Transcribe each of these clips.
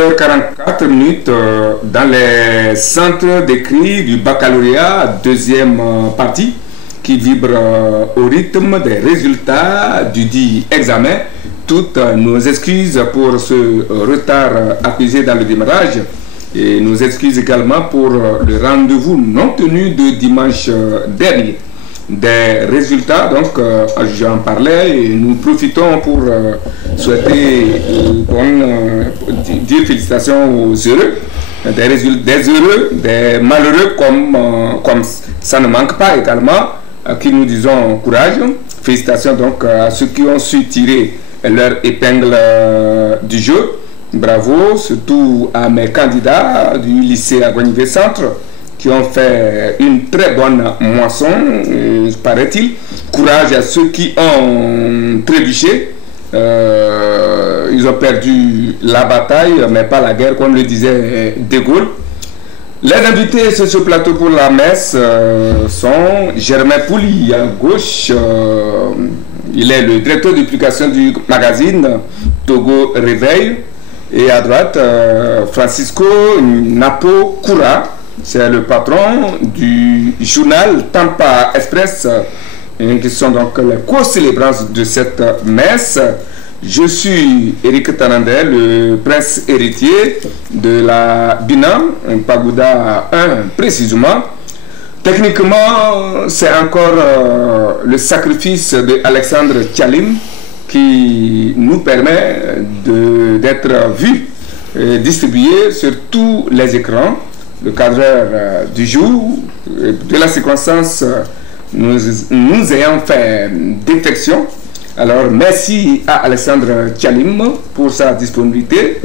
16h44 dans les centres d'écrit du baccalauréat, deuxième partie, qui vibre au rythme des résultats du dit examen. Toutes nos excuses pour ce retard accusé dans le démarrage et nos excuses également pour le rendez-vous non tenu de dimanche dernier. Des résultats, donc j'en parlais et nous profitons pour souhaiter dire félicitations aux heureux, des heureux, des malheureux comme ça ne manque pas également, à qui nous disons courage. Félicitations donc à ceux qui ont su tirer leur épingle du jeu. Bravo, surtout à mes candidats du lycée Aguanivé Centre qui ont fait une très bonne moisson, paraît-il. Courage à ceux qui ont trébuché. Ils ont perdu la bataille, mais pas la guerre, comme le disait De Gaulle. Les invités sur ce plateau pour la messe sont Germain Pouli à gauche. Il est le directeur de publication du magazine Togo Réveil. Et à droite, Francisco Napo Koura. C'est le patron du journal Tampa Express, qui sont donc les co-célébrants de cette messe. Je suis Eric Tanandé, le prince héritier de la Binam, Pagoda 1 précisément. Techniquement, c'est encore le sacrifice de Alexandre Tchalim qui nous permet d'être vus et distribués sur tous les écrans. Le cadreur du jour, de la circonstance, nous ayant fait détection. Alors, merci à Alexandre Tchalim pour sa disponibilité.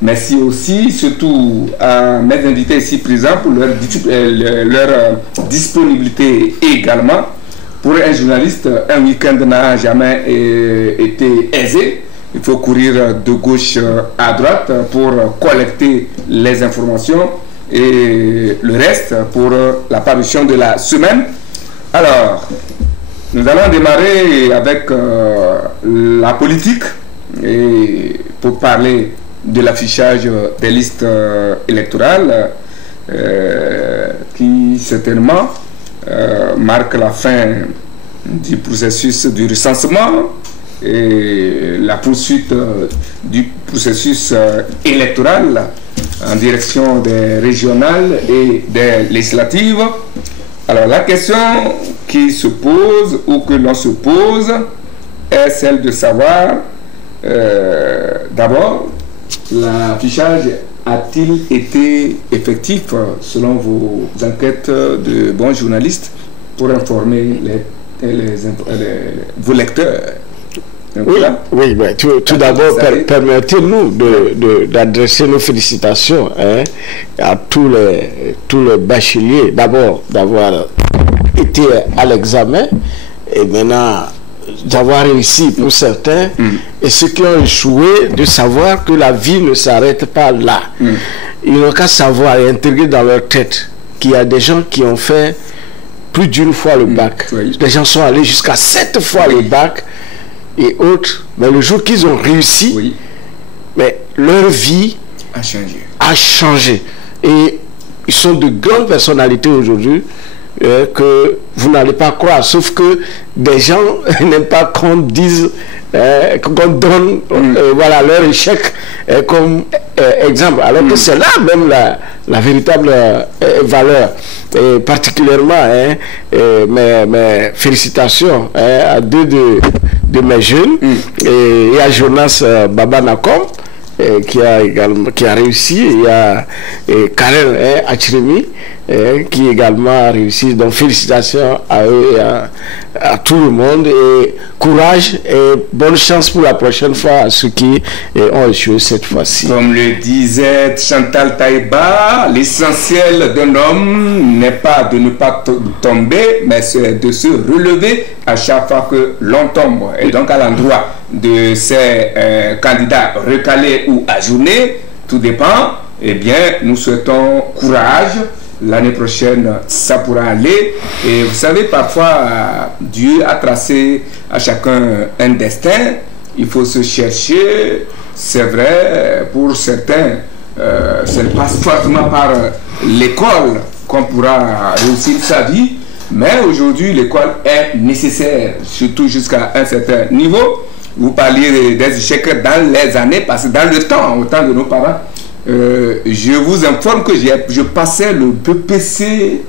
Merci aussi, surtout, à mes invités ici présents pour leur disponibilité également. Pour un journaliste, un week-end n'a jamais été aisé. Il faut courir de gauche à droite pour collecter les informations et le reste pour la parution de la semaine. Alors, nous allons démarrer avec la politique et pour parler de l'affichage des listes électorales qui certainement marque la fin du processus du recensement et la poursuite du processus électoral en direction des régionales et des législatives. Alors la question qui se pose ou que l'on se pose est celle de savoir d'abord, l'affichage a-t-il été effectif selon vos enquêtes de bons journalistes pour informer vos lecteurs? Oui, tout d'abord, permettez-nous d'adresser nos félicitations à tous les bacheliers, d'abord d'avoir été à l'examen et maintenant d'avoir réussi pour certains, et ceux qui ont échoué, de savoir que la vie ne s'arrête pas là. Ils n'ont qu'à savoir et intégrer dans leur tête qu'il y a des gens qui ont fait plus d'une fois le bac. Des gens sont allés jusqu'à 7 fois le bac et autres, mais le jour qu'ils ont réussi, mais leur vie a changé. Et ils sont de grandes personnalités aujourd'hui que vous n'allez pas croire, sauf que des gens n'aiment pas qu'on dise, qu'on donne voilà, leur échec comme exemple, alors que c'est là même la véritable valeur. Et particulièrement mes félicitations à deux de mes jeunes et à Jonas Baba Nakom qui a réussi, et à Karel Achiremi qui également a réussi. Donc félicitations à eux et à tout le monde, et courage et bonne chance pour la prochaine fois à ceux qui ont échoué cette fois-ci. Comme le disait Chantal Taïba, l'essentiel d'un homme n'est pas de ne pas tomber, mais c'est de se relever à chaque fois que l'on tombe. Et donc à l'endroit de ces candidats recalés ou ajournés, tout dépend. Eh bien, nous souhaitons courage. L'année prochaine, ça pourra aller. Et vous savez, parfois, Dieu a tracé à chacun un destin. Il faut se chercher, c'est vrai, pour certains, ce n'est pas forcément par l'école qu'on pourra réussir sa vie, mais aujourd'hui, l'école est nécessaire, surtout jusqu'à un certain niveau. Vous parliez des échecs dans les années passées, dans le temps, au temps de nos parents. Je vous informe que je passais le BPC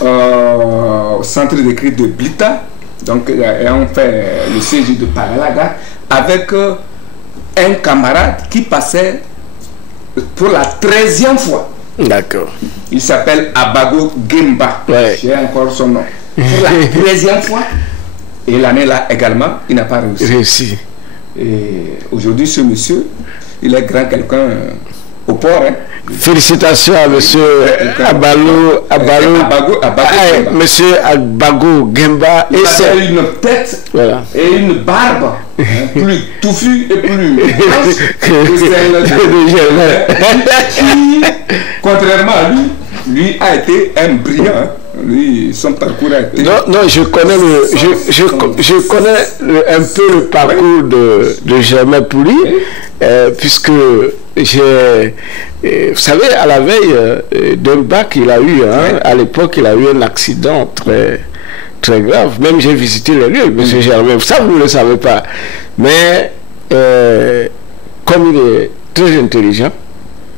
au centre d'écrit de Blita, donc ayant fait le CJ de Paralaga, avec un camarade qui passait pour la 13e fois. D'accord. Il s'appelle Abago Gemba. Ouais. J'ai encore son nom. Pour la 13e fois. Et l'année là également, il n'a pas réussi. Et aujourd'hui, ce monsieur, il est grand quelqu'un au port. Hein. Félicitations à monsieur monsieur Abago Gemba. Il a une tête et une barbe plus touffue et plus blanche que celle qui, contrairement à lui a été un brillant. Lui, son parcours a été... Non, je connais un peu le parcours de Germain Pouli, puisque j'ai... vous savez, à la veille d'un bac, il a eu, à l'époque, il a eu un accident très grave. Même j'ai visité les lieux, monsieur Germain. Ça, vous ne le savez pas. Mais, comme il est très intelligent,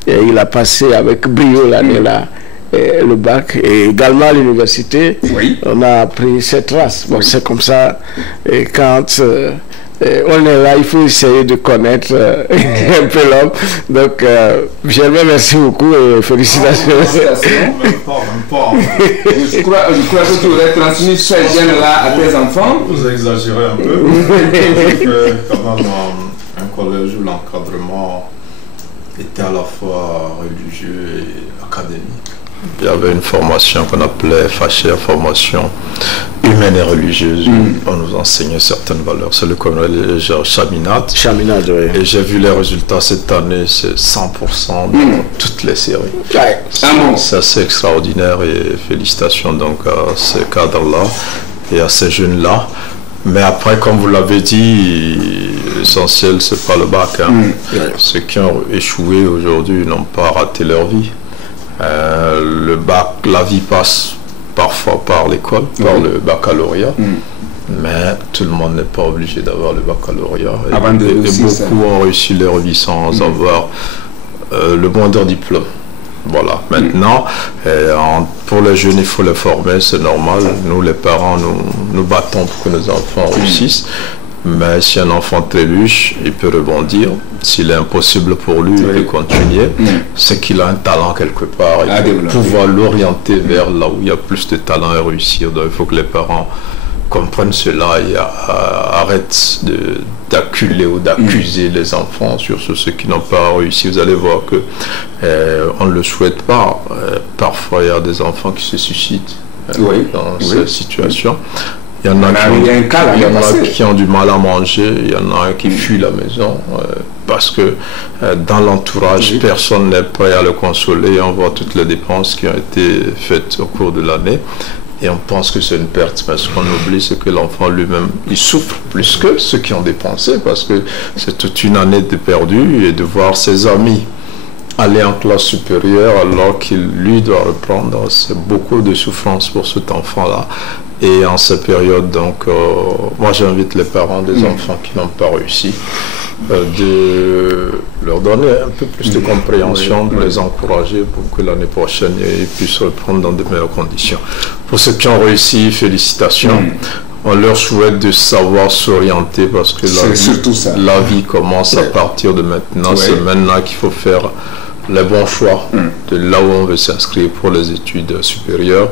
il a passé avec brio l'année là. Le bac et également à l'université, on a pris cette race. Bon, c'est comme ça. Et quand on est là, il faut essayer de connaître un peu l'homme. Donc, Germain, merci beaucoup et félicitations. Même pas. Je crois que tu aurais transmis ce gène-là à tes enfants. Vous exagérez un peu. J'ai fait quand même un collège où l'encadrement était à la fois religieux et académique. Il y avait une formation qu'on appelait FHR, formation humaine et religieuse, où on nous enseignait certaines valeurs. C'est le colonel Chaminade. Chaminade, oui. Et j'ai vu les résultats cette année, c'est 100% dans toutes les séries. C'est assez extraordinaire et félicitations donc à ces cadres-là et à ces jeunes-là. Mais après, comme vous l'avez dit, l'essentiel, c'est pas le bac. Ceux qui ont échoué aujourd'hui n'ont pas raté leur vie. Le bac, la vie passe parfois par l'école, par le baccalauréat, mais tout le monde n'est pas obligé d'avoir le baccalauréat. Et beaucoup ont réussi leur vie sans avoir le moindre diplôme. Voilà. Maintenant, pour les jeunes, il faut les former, c'est normal. Nous, les parents, nous battons pour que nos enfants réussissent. Mais si un enfant trébuche, il peut rebondir. S'il est impossible pour lui de continuer, c'est qu'il a un talent quelque part. Il faut pouvoir l'orienter vers là où il y a plus de talent et réussir. Donc il faut que les parents comprennent cela et arrêtent d'acculer ou d'accuser les enfants sur ceux qui n'ont pas réussi. Vous allez voir que on ne le souhaite pas. Parfois, il y a des enfants qui se suscitent dans cette situation. Il y en a qui ont du mal à manger, il y en a qui fuient la maison parce que dans l'entourage, personne n'est prêt à le consoler. On voit toutes les dépenses qui ont été faites au cours de l'année et on pense que c'est une perte. Mais ce qu'on oublie, c'est que l'enfant lui-même, il souffre plus que ceux qui ont dépensé parce que c'est toute une année de perdu et de voir ses amis aller en classe supérieure alors qu'il lui doit reprendre. C'est beaucoup de souffrance pour cet enfant-là. Et en cette période, donc, moi j'invite les parents des enfants qui n'ont pas réussi de leur donner un peu plus de compréhension, de les encourager pour que l'année prochaine ils puissent reprendre dans de meilleures conditions. Pour ceux qui ont réussi, félicitations. On leur souhaite de savoir s'orienter parce que la vie commence à partir de maintenant. C'est maintenant qu'il faut faire les bons choix de là où on veut s'inscrire pour les études supérieures.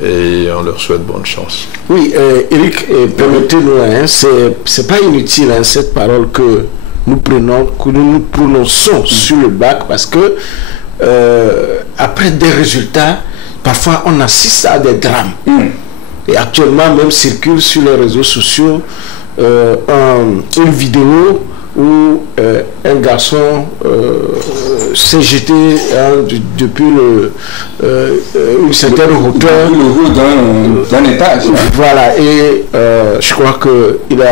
Et on leur souhaite bonne chance. Oui, Eric, permettez-nous, c'est pas inutile cette parole que nous prononçons sur le bac parce que après des résultats, parfois on assiste à des drames. Et actuellement, même circule sur les réseaux sociaux une vidéo où un garçon s'est jeté depuis une certaine hauteur. Le haut d'un étage. Voilà, et je crois qu'il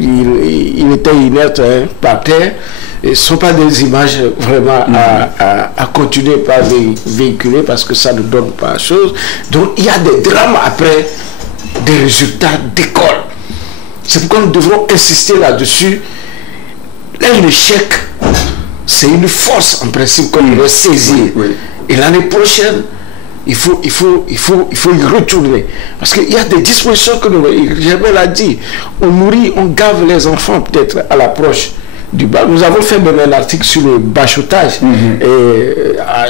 il était inerte par terre. ce ne sont pas des images vraiment à continuer par véhiculer parce que ça ne donne pas chose. Donc il y a des drames après des résultats d'école. C'est pourquoi nous devrons insister là-dessus. L'échec, c'est une force en principe qu'on doit saisir. Et l'année prochaine, il faut y retourner. Parce qu'il y a des dispositions que nous, Germain l'a dit, on nourrit, on gave les enfants peut-être à l'approche du bac. Nous avons fait même un article sur le bachotage,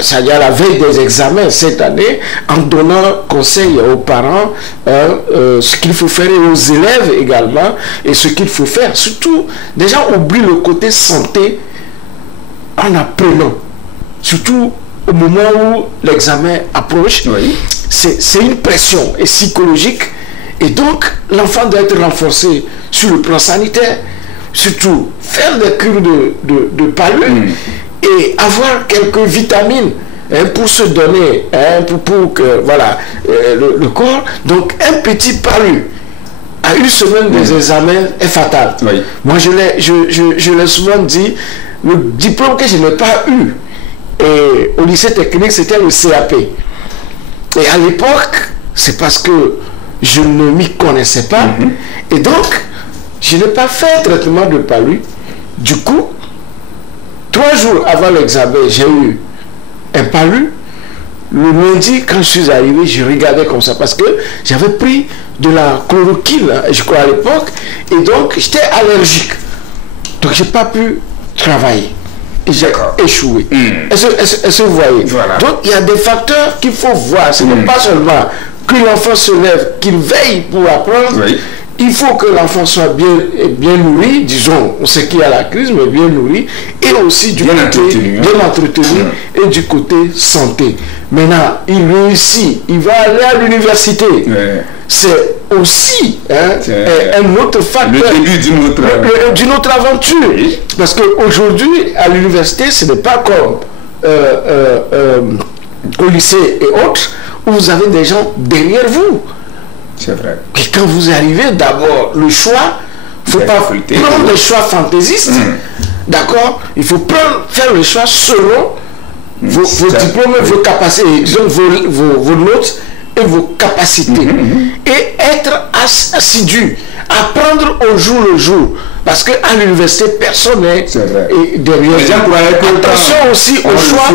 c'est-à-dire à la veille des examens cette année, en donnant conseil aux parents, ce qu'il faut faire et aux élèves également, et ce qu'il faut faire. Surtout, les gens oublient le côté santé en apprenant. Surtout au moment où l'examen approche, c'est une pression psychologique, et donc l'enfant doit être renforcé sur le plan sanitaire. Surtout faire des cures de palu et avoir quelques vitamines pour se donner, pour que voilà, le corps. Donc un petit palu à une semaine des examens est fatal. Moi je l'ai souvent dit, le diplôme que je n'ai pas eu au lycée technique, c'était le CAP. Et à l'époque, c'est parce que je ne m'y connaissais pas. Et donc je n'ai pas fait un traitement de palu. Du coup, 3 jours avant l'examen, j'ai eu un palu. Le lundi, quand je suis arrivé, je regardais comme ça parce que j'avais pris de la chloroquine, je crois à l'époque, et donc j'étais allergique. Donc je n'ai pas pu travailler. Et j'ai échoué. Est-ce que vous voyez? Donc il y a des facteurs qu'il faut voir. Ce n'est pas seulement que l'enfant se lève, qu'il veille pour apprendre. Il faut que l'enfant soit bien nourri, disons, on sait qu'il y a la crise, mais bien nourri, et aussi du côté bien entretenu et du côté santé. Maintenant, il réussit, il va aller à l'université. C'est aussi un autre facteur. Le début d'une autre aventure. Parce qu'aujourd'hui, à l'université, ce n'est pas comme au lycée et autres, où vous avez des gens derrière vous. C'est vrai. Et quand vous arrivez, d'abord, le choix, il ne faut pas prendre le choix fantaisiste. D'accord? Il faut faire le choix selon vos diplômes, vos capacités, disons vos notes et vos capacités. Et être assidu, apprendre au jour le jour. Parce qu'à l'université, personne n'est derrière. Attention aussi au choix.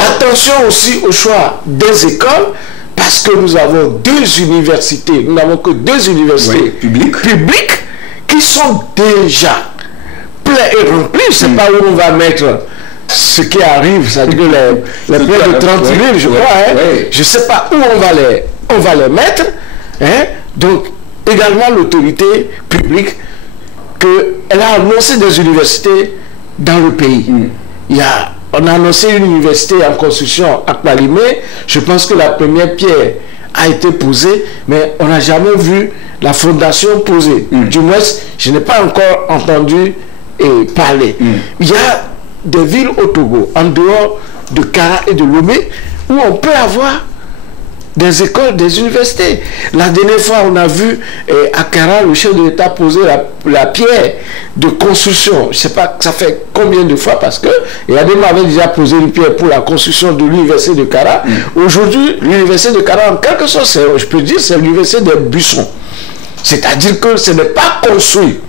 Attention aussi au choix des écoles. Parce que nous avons 2 universités, nous n'avons que 2 universités publiques qui sont déjà pleines et remplies. Je ne sais pas où on va mettre ce qui arrive, c'est-à-dire les près de 30 000, je crois. Je ne sais pas où on va les mettre. Donc, également l'autorité publique, elle a annoncé des universités dans le pays. On a annoncé une université en construction à Palimé. Je pense que la première pierre a été posée, mais on n'a jamais vu la fondation posée. Du moins, je n'ai pas encore entendu parler. Il y a des villes au Togo, en dehors de Kara et de Lomé, où on peut avoir des écoles, des universités. La dernière fois, on a vu à Kara, le chef de l'État poser la pierre de construction. Je ne sais pas, ça fait combien de fois, parce que Yadema avait déjà posé une pierre pour la construction de l'université de Kara. Aujourd'hui, l'université de Kara, en quelque sorte, je peux dire, c'est l'université des buissons. C'est-à-dire que ce n'est pas construit.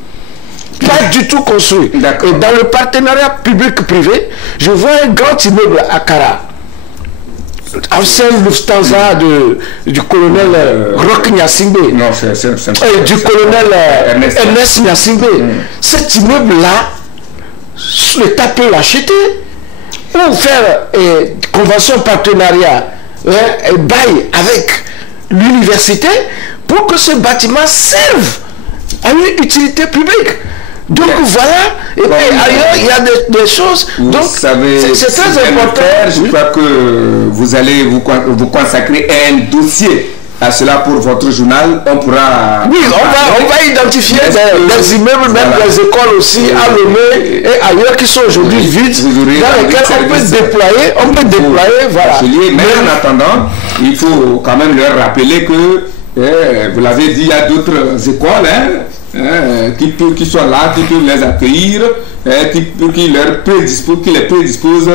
Pas du tout construit. Et dans le partenariat public-privé, je vois un grand immeuble à Kara. Ancien Lufthansa du colonel Roch Nyasingbe. Non, c'est du colonel Ernest Nyasingbe. Cet immeuble-là, l'État peut l'acheter ou faire convention partenariat, bail avec l'université pour que ce bâtiment serve à une utilité publique. Donc voilà, et puis ailleurs il y a des choses. Donc c'est très important. Je crois que vous allez vous consacrer un dossier à cela pour votre journal. On pourra. Oui, on va identifier des immeubles, même des écoles aussi, à Lomé et ailleurs qui sont aujourd'hui vides, dans lesquels on peut déployer, voilà. Mais en attendant, il faut quand même leur rappeler que, vous l'avez dit, il y a d'autres écoles. qui sont là, qui peuvent les accueillir, qui les prédisposent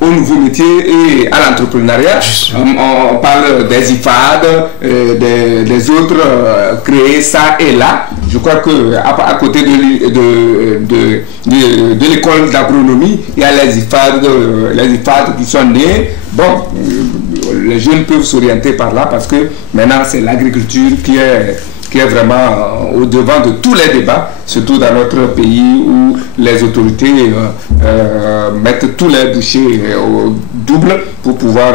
au nouveau métier et à l'entrepreneuriat. On parle des IFAD, des autres créés ça et là. Je crois qu'à côté de l'école d'agronomie, il y a les IFAD qui sont nés. Bon, les jeunes peuvent s'orienter par là parce que maintenant c'est l'agriculture qui est vraiment au devant de tous les débats, surtout dans notre pays où les autorités mettent tous les bouchées au double pour pouvoir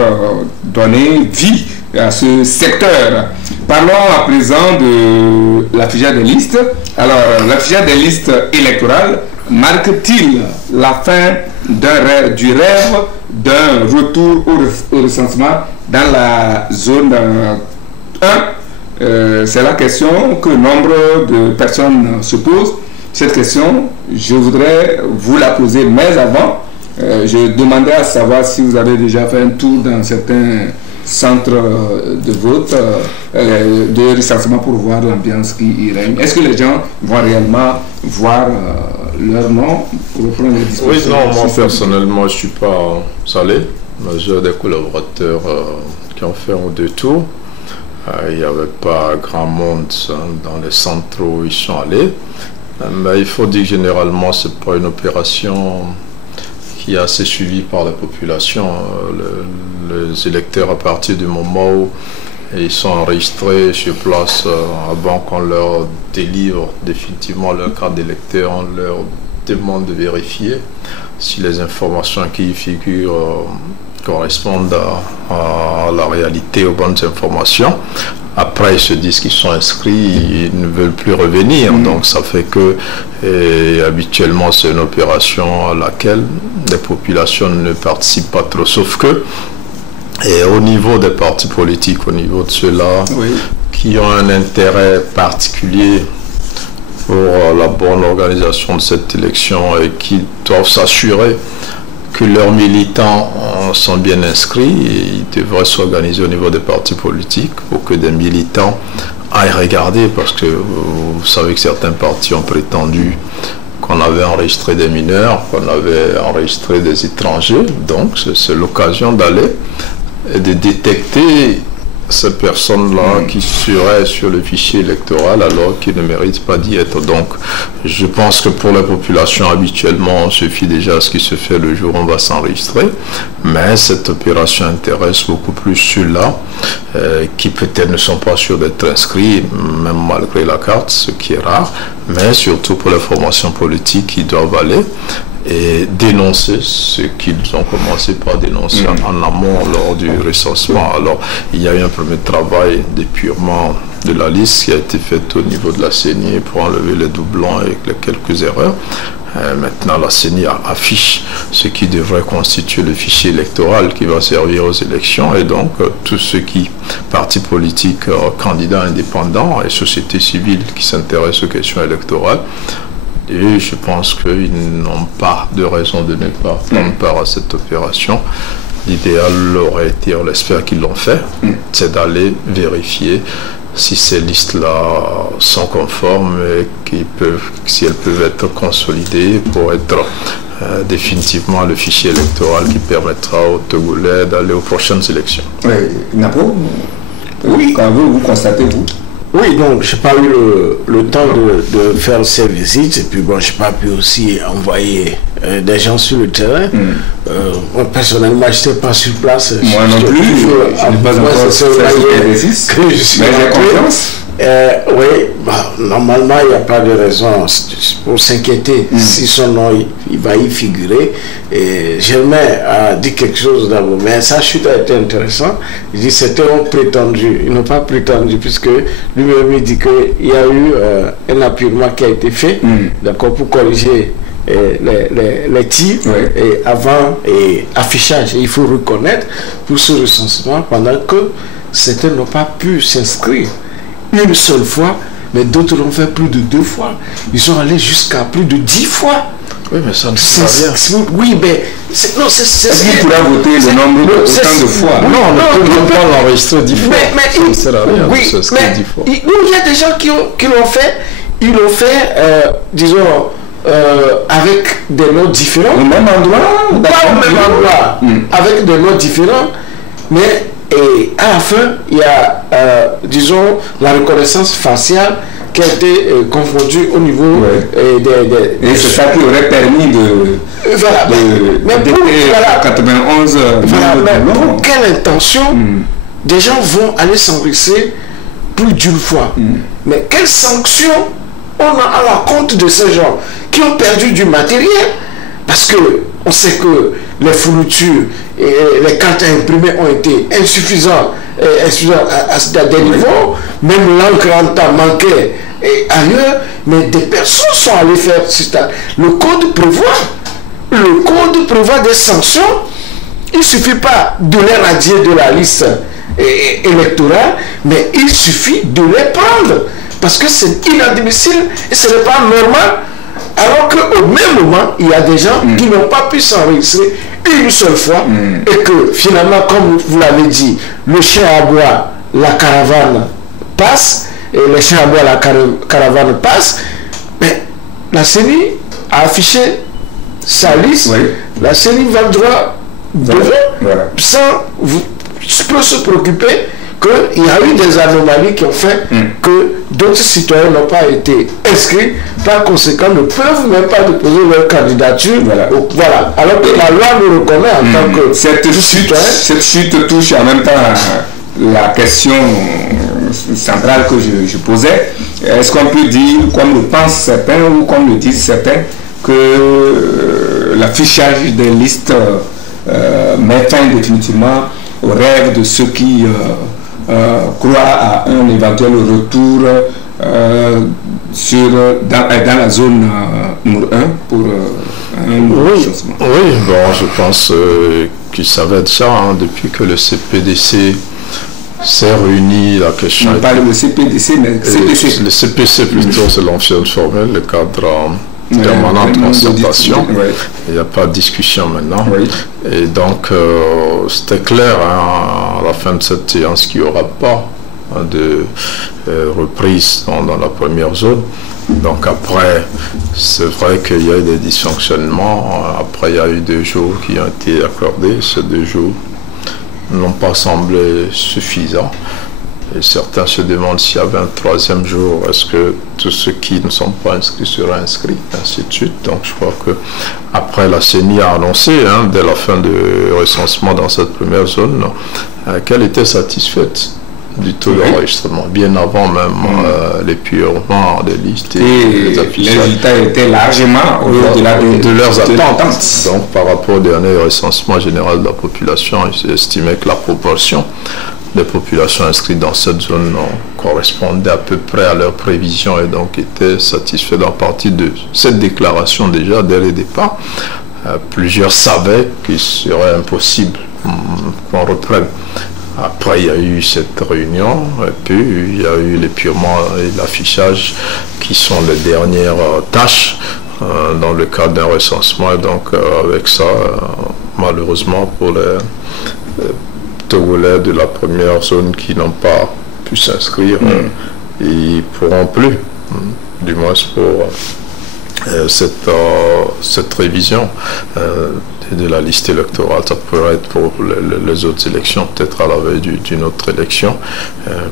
donner vie à ce secteur. Parlons à présent de l'affichage des listes. Alors, l'affichage des listes électorales marque-t-il la fin du rêve d'un retour au recensement dans la zone 1? C'est la question que nombre de personnes se posent. Cette question, je voudrais vous la poser, mais avant, je demandais à savoir si vous avez déjà fait un tour dans certains centres de vote, de recensement pour voir l'ambiance qui y règne. Est-ce que les gens vont réellement voir leur nom pour prendre les dispositions? Oui, non, moi personnellement, je ne suis pas allé. J'ai des collaborateurs qui ont fait un deux tours. Il n'y avait pas grand monde dans les centres où ils sont allés. Mais il faut dire que généralement, ce n'est pas une opération qui est assez suivie par la population. Les électeurs, à partir du moment où ils sont enregistrés sur place, avant qu'on leur délivre définitivement leur carte d'électeur, on leur demande de vérifier si les informations qui y figurent correspondent à la réalité, aux bonnes informations. Après, ils se disent qu'ils sont inscrits, ils ne veulent plus revenir. Donc, ça fait que habituellement, c'est une opération à laquelle les populations ne participent pas trop. Sauf que, au niveau des partis politiques, au niveau de ceux-là qui ont un intérêt particulier pour la bonne organisation de cette élection et qui doivent s'assurer que leurs militants sont bien inscrits, et ils devraient s'organiser au niveau des partis politiques pour que des militants aillent regarder, parce que vous savez que certains partis ont prétendu qu'on avait enregistré des mineurs, qu'on avait enregistré des étrangers. Donc c'est l'occasion d'aller et de détecter ces personnes-là qui seraient sur le fichier électoral alors qu'ils ne méritent pas d'y être. Donc, je pense que pour la population, habituellement, il suffit déjà à ce qui se fait le jour où on va s'enregistrer. Mais cette opération intéresse beaucoup plus ceux-là qui peut-être ne sont pas sûrs d'être inscrits, même malgré la carte, ce qui est rare. Mais surtout pour les formations politiques qui doivent aller et dénoncer ce qu'ils ont commencé par dénoncer en amont lors du recensement. Alors, il y a eu un premier travail d'épurement de la liste qui a été fait au niveau de la CENI pour enlever les doublons et les quelques erreurs. Maintenant, la CENI affiche ce qui devrait constituer le fichier électoral qui va servir aux élections, et donc tous ceux qui, partis politiques, candidats indépendants et sociétés civiles qui s'intéressent aux questions électorales. Et je pense qu'ils n'ont pas de raison de ne pas prendre part à cette opération. L'idéal aurait été, on l'espère qu'ils l'ont fait, c'est d'aller vérifier si ces listes-là sont conformes et si elles peuvent être consolidées pour être définitivement le fichier électoral qui permettra aux Togolais d'aller aux prochaines élections. Oui, Napo, quand vous constatez, vous? Oui, donc je n'ai pas eu le temps de faire ces visites, et puis bon, je n'ai pas pu aussi envoyer des gens sur le terrain. Moi, personnellement, je n'étais pas sur place. Moi non plus, je n'ai pas encore fait des visites, mais j'ai confiance. Oui, bah, normalement, il n'y a pas de raison pour s'inquiéter si son nom il va y figurer. Germain a dit quelque chose d'abord, mais sa chute a été intéressante. Il dit que c'était un prétendu. Ils n'ont pas prétendu, puisque lui-même il dit qu'il y a eu un apurement qui a été fait, d'accord, pour corriger les tirs et avant et affichage. Et il faut reconnaître pour ce recensement, pendant que certains n'ont pas pu s'inscrire une seule fois, mais d'autres l'ont fait plus de 2 fois. Ils sont allés jusqu'à plus de 10 fois Oui, mais ça ne sert à rien. Oui, mais... Est-ce qu'il pourra voter le nombre autant de fois? Non, on ne peut pas l'enregistrer 10 fois. Ça ne sert à rien. Oui, mais il y a des gens qui l'ont fait. Ils l'ont fait, disons, avec des noms différents. Au même endroit? Pas au même endroit, avec des noms différents. Mais à la fin, il y a, disons, la reconnaissance faciale qui a été confondue au niveau des... Et c'est ça qui aurait permis de... Voilà. Mais pour, 91... Voilà, mais pour quelle intention des gens vont aller s'enregistrer plus d'une fois? Mais quelle sanction on a à la compte de ces gens qui ont perdu du matériel? Parce que on sait que les fournitures et les cartes imprimées ont été insuffisantes à des niveaux. Même l'encre manquait ailleurs, mais des personnes sont allées faire ça. Le code prévoit des sanctions. Il ne suffit pas de les radier de la liste électorale, mais il suffit de les prendre. Parce que c'est inadmissible et ce n'est pas normal. Alors qu'au même moment, il y a des gens qui n'ont pas pu s'enregistrer une seule fois et que finalement, comme vous l'avez dit, le chien à bois, la caravane passe, et le chien à bois, la caravane passe, mais la CENI a affiché sa liste, la CENI va droit devant, sans peut se préoccuper qu'il y a eu des anomalies qui ont fait que d'autres citoyens n'ont pas été inscrits, par conséquent ne peuvent même pas déposer leur candidature. Voilà. Alors que la loi nous reconnaît en tant que citoyen. Cette chute touche en même temps la question centrale que je posais. Est-ce qu'on peut dire, comme le pensent certains ou comme le disent certains, que l'affichage des listes met fin définitivement au rêve de ceux qui croient à un éventuel retour dans la zone numéro 1 pour un changement? Oui, bon, je pense qu'ils savaient déjà depuis que le CPDC s'est réuni, la question... On parle de CPDC, mais CPC. Le CPC plutôt, c'est l'ancien formel, le cadre permanent de concertation. Il n'y a pas de discussion maintenant. Et donc, c'était clair à la fin de cette séance qu'il n'y aura pas de reprise dans la première zone. Donc après, c'est vrai qu'il y a eu des dysfonctionnements. Après, il y a eu 2 jours qui ont été accordés. Ces 2 jours n'ont pas semblé suffisants. Et certains se demandent s'il y avait un 3e jour, est-ce que tous ceux qui ne sont pas inscrits seraient inscrits, ainsi de suite. Donc je crois que après la CENI a annoncé, dès la fin du recensement dans cette première zone, qu'elle était satisfaite du taux d'enregistrement, bien avant même l'épurement des listes et les affichages. Les résultats étaient largement au-delà de leurs attentes. Donc par rapport au dernier recensement général de la population, ils estimaient que la proportion des populations inscrites dans cette zone correspondaient à peu près à leurs prévisions et donc étaient satisfaits en partie de cette déclaration déjà dès le départ. Plusieurs savaient qu'il serait impossible qu'on reprenne. Après, il y a eu cette réunion, et puis il y a eu l'épurement et l'affichage qui sont les dernières tâches dans le cadre d'un recensement. Et donc, avec ça, malheureusement, pour les Togolais de la première zone qui n'ont pas pu s'inscrire, ils ne pourront plus, du moins pour cette révision de la liste électorale. Ça pourrait être pour les autres élections, peut-être à la veille d'une autre élection.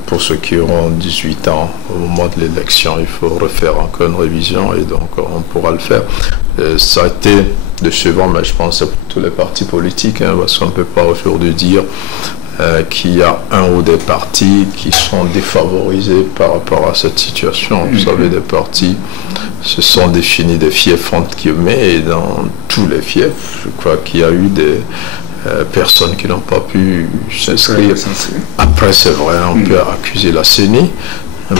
Pour ceux qui auront 18 ans au moment de l'élection, il faut refaire encore une révision et donc on pourra le faire. Ça a été décevant, mais je pense que c'est pour tous les partis politiques, parce qu'on ne peut pas aujourd'hui dire qu'il y a un ou des partis qui sont défavorisés par rapport à cette situation. Vous savez, des partis se sont définis des fiefs entre guillemets, et dans tous les fiefs, je crois qu'il y a eu des personnes qui n'ont pas pu s'inscrire. Après, c'est vrai, on peut accuser la CENI,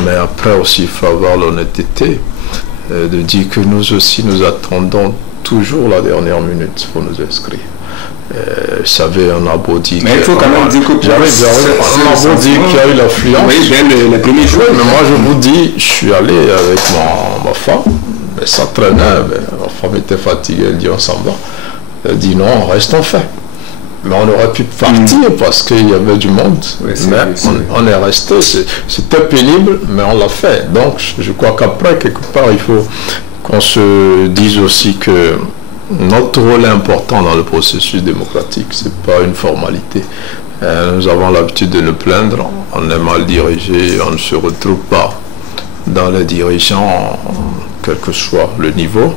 mais après aussi, il faut avoir l'honnêteté de dire que nous aussi, nous attendons toujours la dernière minute pour nous inscrire. Vous savez, on a beau dire... Mais il faut quand même dire que... On a beau dire qu'il y a eu l'affluence. Oui, les premiers jours. Mais moi, je vous dis, je suis allé avec ma femme, Mais ça traînait, ma femme était fatiguée, elle dit on s'en va. Elle dit non, on reste, on fait. Mais on aurait pu partir parce qu'il y avait du monde. Oui, mais on est resté. C'était pénible, mais on l'a fait. Donc, je crois qu'après, quelque part, il faut qu'on se dise aussi que notre rôle est important dans le processus démocratique. Ce n'est pas une formalité. Nous avons l'habitude de nous plaindre. On est mal dirigé, on ne se retrouve pas dans les dirigeants, quel que soit le niveau.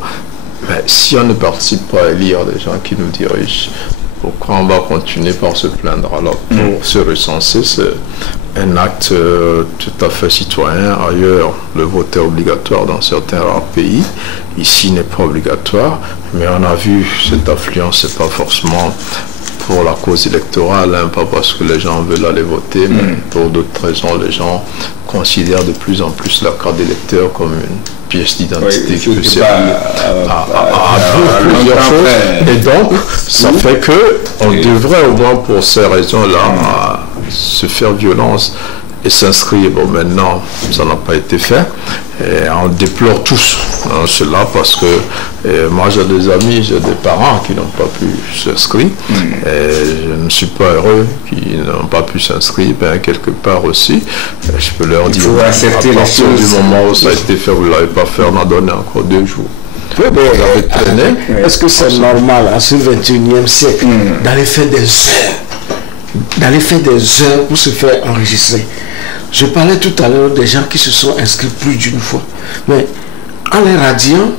Mais si on ne participe pas à élire des gens qui nous dirigent, pourquoi on va continuer par se plaindre? Alors, pour se recenser, c'est un acte tout à fait citoyen. Ailleurs, le vote est obligatoire dans certains rares pays. Ici, il n'est pas obligatoire. Mais on a vu cette affluence, c'est pas forcément pour la cause électorale, hein, pas parce que les gens veulent aller voter, mais pour d'autres raisons, les gens considèrent de plus en plus la carte d'électeur comme une pièce d'identité qui peut servir à plusieurs choses. Et donc, ça fait que on devrait au moins pour ces raisons-là se faire violence et s'inscrire. Bon, maintenant, ça n'a pas été fait. Et on déplore tous cela parce que moi j'ai des amis, j'ai des parents qui n'ont pas pu s'inscrire. Et je ne suis pas heureux qu'ils n'ont pas pu s'inscrire. Ben, quelque part aussi, je peux leur dire, à partir du moment où ça a été fait, vous ne l'avez pas fait, on a donné encore 2 jours. Est-ce que c'est normal à ce 21e siècle d'aller faire des heures pour se faire enregistrer? Je parlais tout à l'heure des gens qui se sont inscrits plus d'une fois. Mais en les radiant,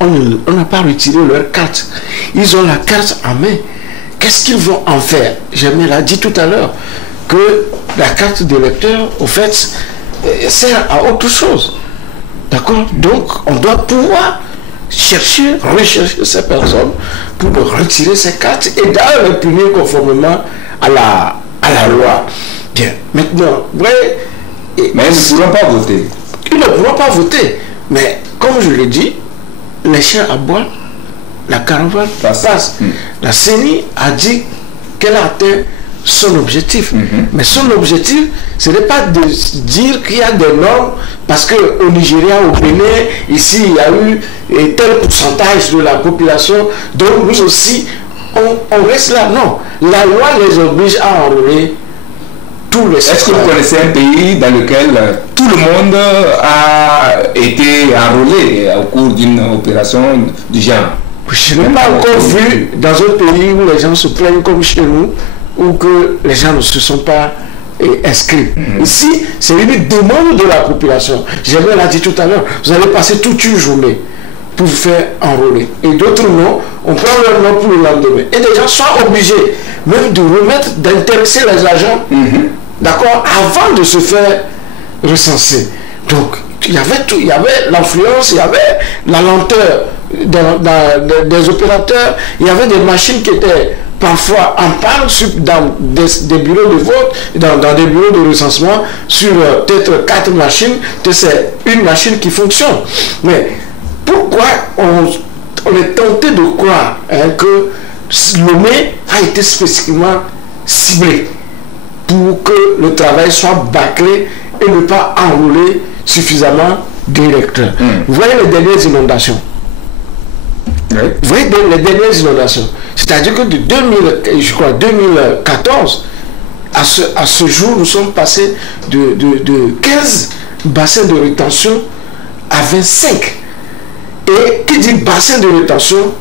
on n'a pas retiré leur carte. Ils ont la carte en main. Qu'est-ce qu'ils vont en faire? J'aimais l'a dit tout à l'heure que la carte de lecteur, au fait, sert à autre chose. D'accord? Donc, on doit pouvoir rechercher ces personnes pour leur retirer ces cartes et d'ailleurs les punir conformément à la loi. Bien, maintenant, ouais, mais ils ne pourront pas voter. Ils ne pourront pas voter. Mais comme je l'ai dit, les chiens aboient, la caravane passe. La CENI a dit qu'elle a atteint son objectif. Mais son objectif, ce n'est pas de dire qu'il y a des normes, parce qu'au Nigeria, au Bénin, ici, il y a eu tel pourcentage de la population, donc nous aussi, on reste là. Non, la loi les oblige à enrôler. Est-ce que vous connaissez un pays dans lequel tout le monde a été enrôlé au cours d'une opération du genre? Je n'ai pas encore vu dans un pays où les gens se plaignent comme chez nous, ou que les gens ne se sont pas inscrits. Ici, c'est une demande de la population. J'aimerais l'a dit tout à l'heure, vous allez passer toute une journée pour vous faire enrôler. Et d'autres non, on prend leur nom pour le lendemain. Et les gens sont obligés même de remettre, d'intéresser les agents, d'accord, avant de se faire recenser. Donc, il y avait tout, il y avait l'influence, il y avait la lenteur des opérateurs, il y avait des machines qui étaient parfois en panne dans des bureaux de vote, dans des bureaux de recensement, sur peut-être 4 machines, que c'est une machine qui fonctionne. Mais pourquoi on est tenté de croire que Lomé a été spécifiquement ciblé pour que le travail soit bâclé et ne pas enrôler suffisamment d'électeurs. Vous voyez les dernières inondations. Vous voyez les dernières inondations. C'est-à-dire que de 2014 à ce jour, nous sommes passés de 15 bassins de rétention à 25. Et qui dit bassin de rétention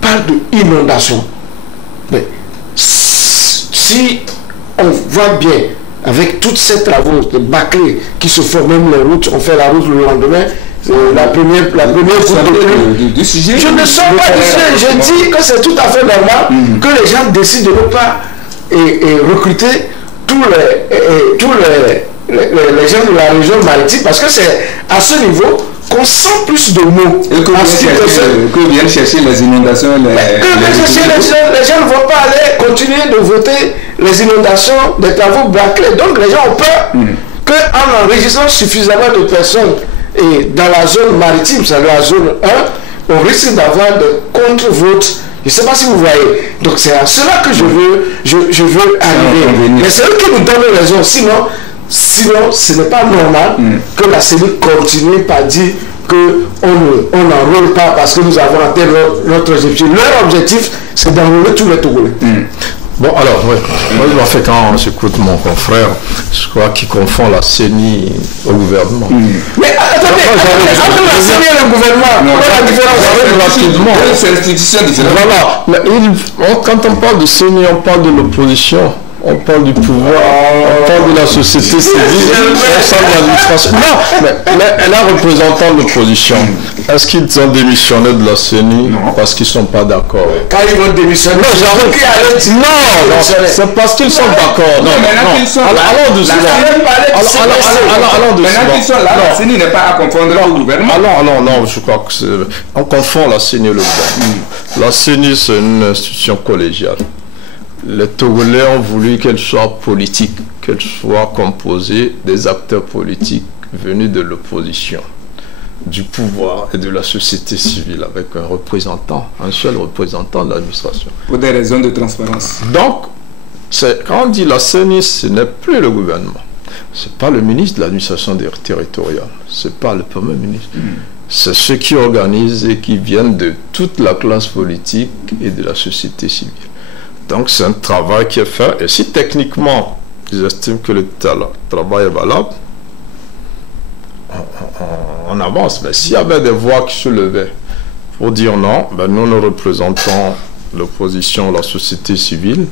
parle d'inondation. Mais si on voit bien avec tous ces travaux de bâclés qui se font, même les routes, on fait la route le lendemain, la première goutte de pluie. Je ne sors pas du sujet, je dis que c'est tout à fait normal que les gens décident de ne pas recruter tous les gens de la région maritime, parce que c'est à ce niveau qu'on sent plus de mots. Et que viennent chercher les inondations. Les gens ne vont pas aller continuer de voter les inondations des travaux bâclés. Donc les gens ont peur qu'en enregistrant suffisamment de personnes et dans la zone maritime, c'est la zone 1, on risque d'avoir des contre-votes. Je ne sais pas si vous voyez. Donc c'est à cela que je veux arriver. Mais c'est eux qui nous donnent raison. Sinon, ce n'est pas normal que la CENI continue par dire qu'on n'enrôle pas parce que nous avons atteint notre objectif. Leur objectif, c'est d'enrôler tous les Togolais. Bon, alors, oui. Moi, quand j'écoute mon confrère, je crois qu'il confond la CENI au gouvernement. Mais attendez, entre la CENI et le gouvernement, la différence c'est l'institution différente. Voilà. Mais quand on parle de CENI, on parle de l'opposition. On parle du pouvoir, on parle de la société civile, on parle de l'administration. Non, mais les représentants de l'opposition, est-ce qu'ils ont démissionné de la CENI parce qu'ils ne sont pas d'accord? Quand ils vont démissionner, non, c'est parce qu'ils sont d'accord. Non, allons doucement. Maintenant qu'ils sont là, la CENI n'est pas à confondre au gouvernement. Non, je crois que on confond la CENI et le gouvernement. La CENI, c'est une institution collégiale. Les Togolais ont voulu qu'elle soit politique, qu'elle soit composée des acteurs politiques venus de l'opposition, du pouvoir et de la société civile, avec un seul représentant de l'administration. Pour des raisons de transparence. Donc, quand on dit la CENI, ce n'est plus le gouvernement. Ce n'est pas le ministre de l'administration territoriale, ce n'est pas le premier ministre. C'est ceux qui organisent et qui viennent de toute la classe politique et de la société civile. Donc c'est un travail qui est fait, et si techniquement ils estiment que le travail est valable, on avance. Mais s'il y avait des voix qui se levaient pour dire non, nous représentons l'opposition, la société civile,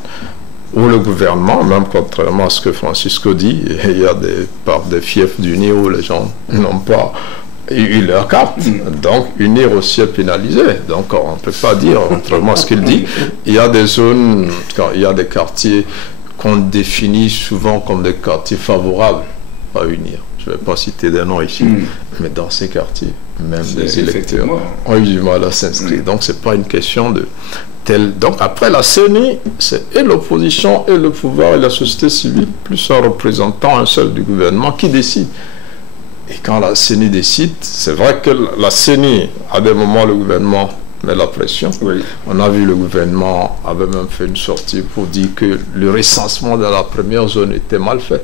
ou le gouvernement, même contrairement à ce que Francisco dit, il y a des fiefs d'UNIR où les gens n'ont pas eu leur carte. Donc UNIR aussi est pénalisé. Donc on ne peut pas dire, contrairement à ce qu'il dit, il y a des zones, il y a des quartiers qu'on définit souvent comme des quartiers favorables à UNIR. Je ne vais pas citer des noms ici, mais dans ces quartiers, même des électeurs ont eu du mal à s'inscrire. Donc ce n'est pas une question de tel. Donc après la CENI, c'est et l'opposition et le pouvoir et la société civile, plus un représentant, un seul du gouvernement qui décide. Et quand la CENI décide, c'est vrai que la CENI, à des moments, le gouvernement met la pression. Oui. On a vu le gouvernement avait même fait une sortie pour dire que le recensement de la première zone était mal fait.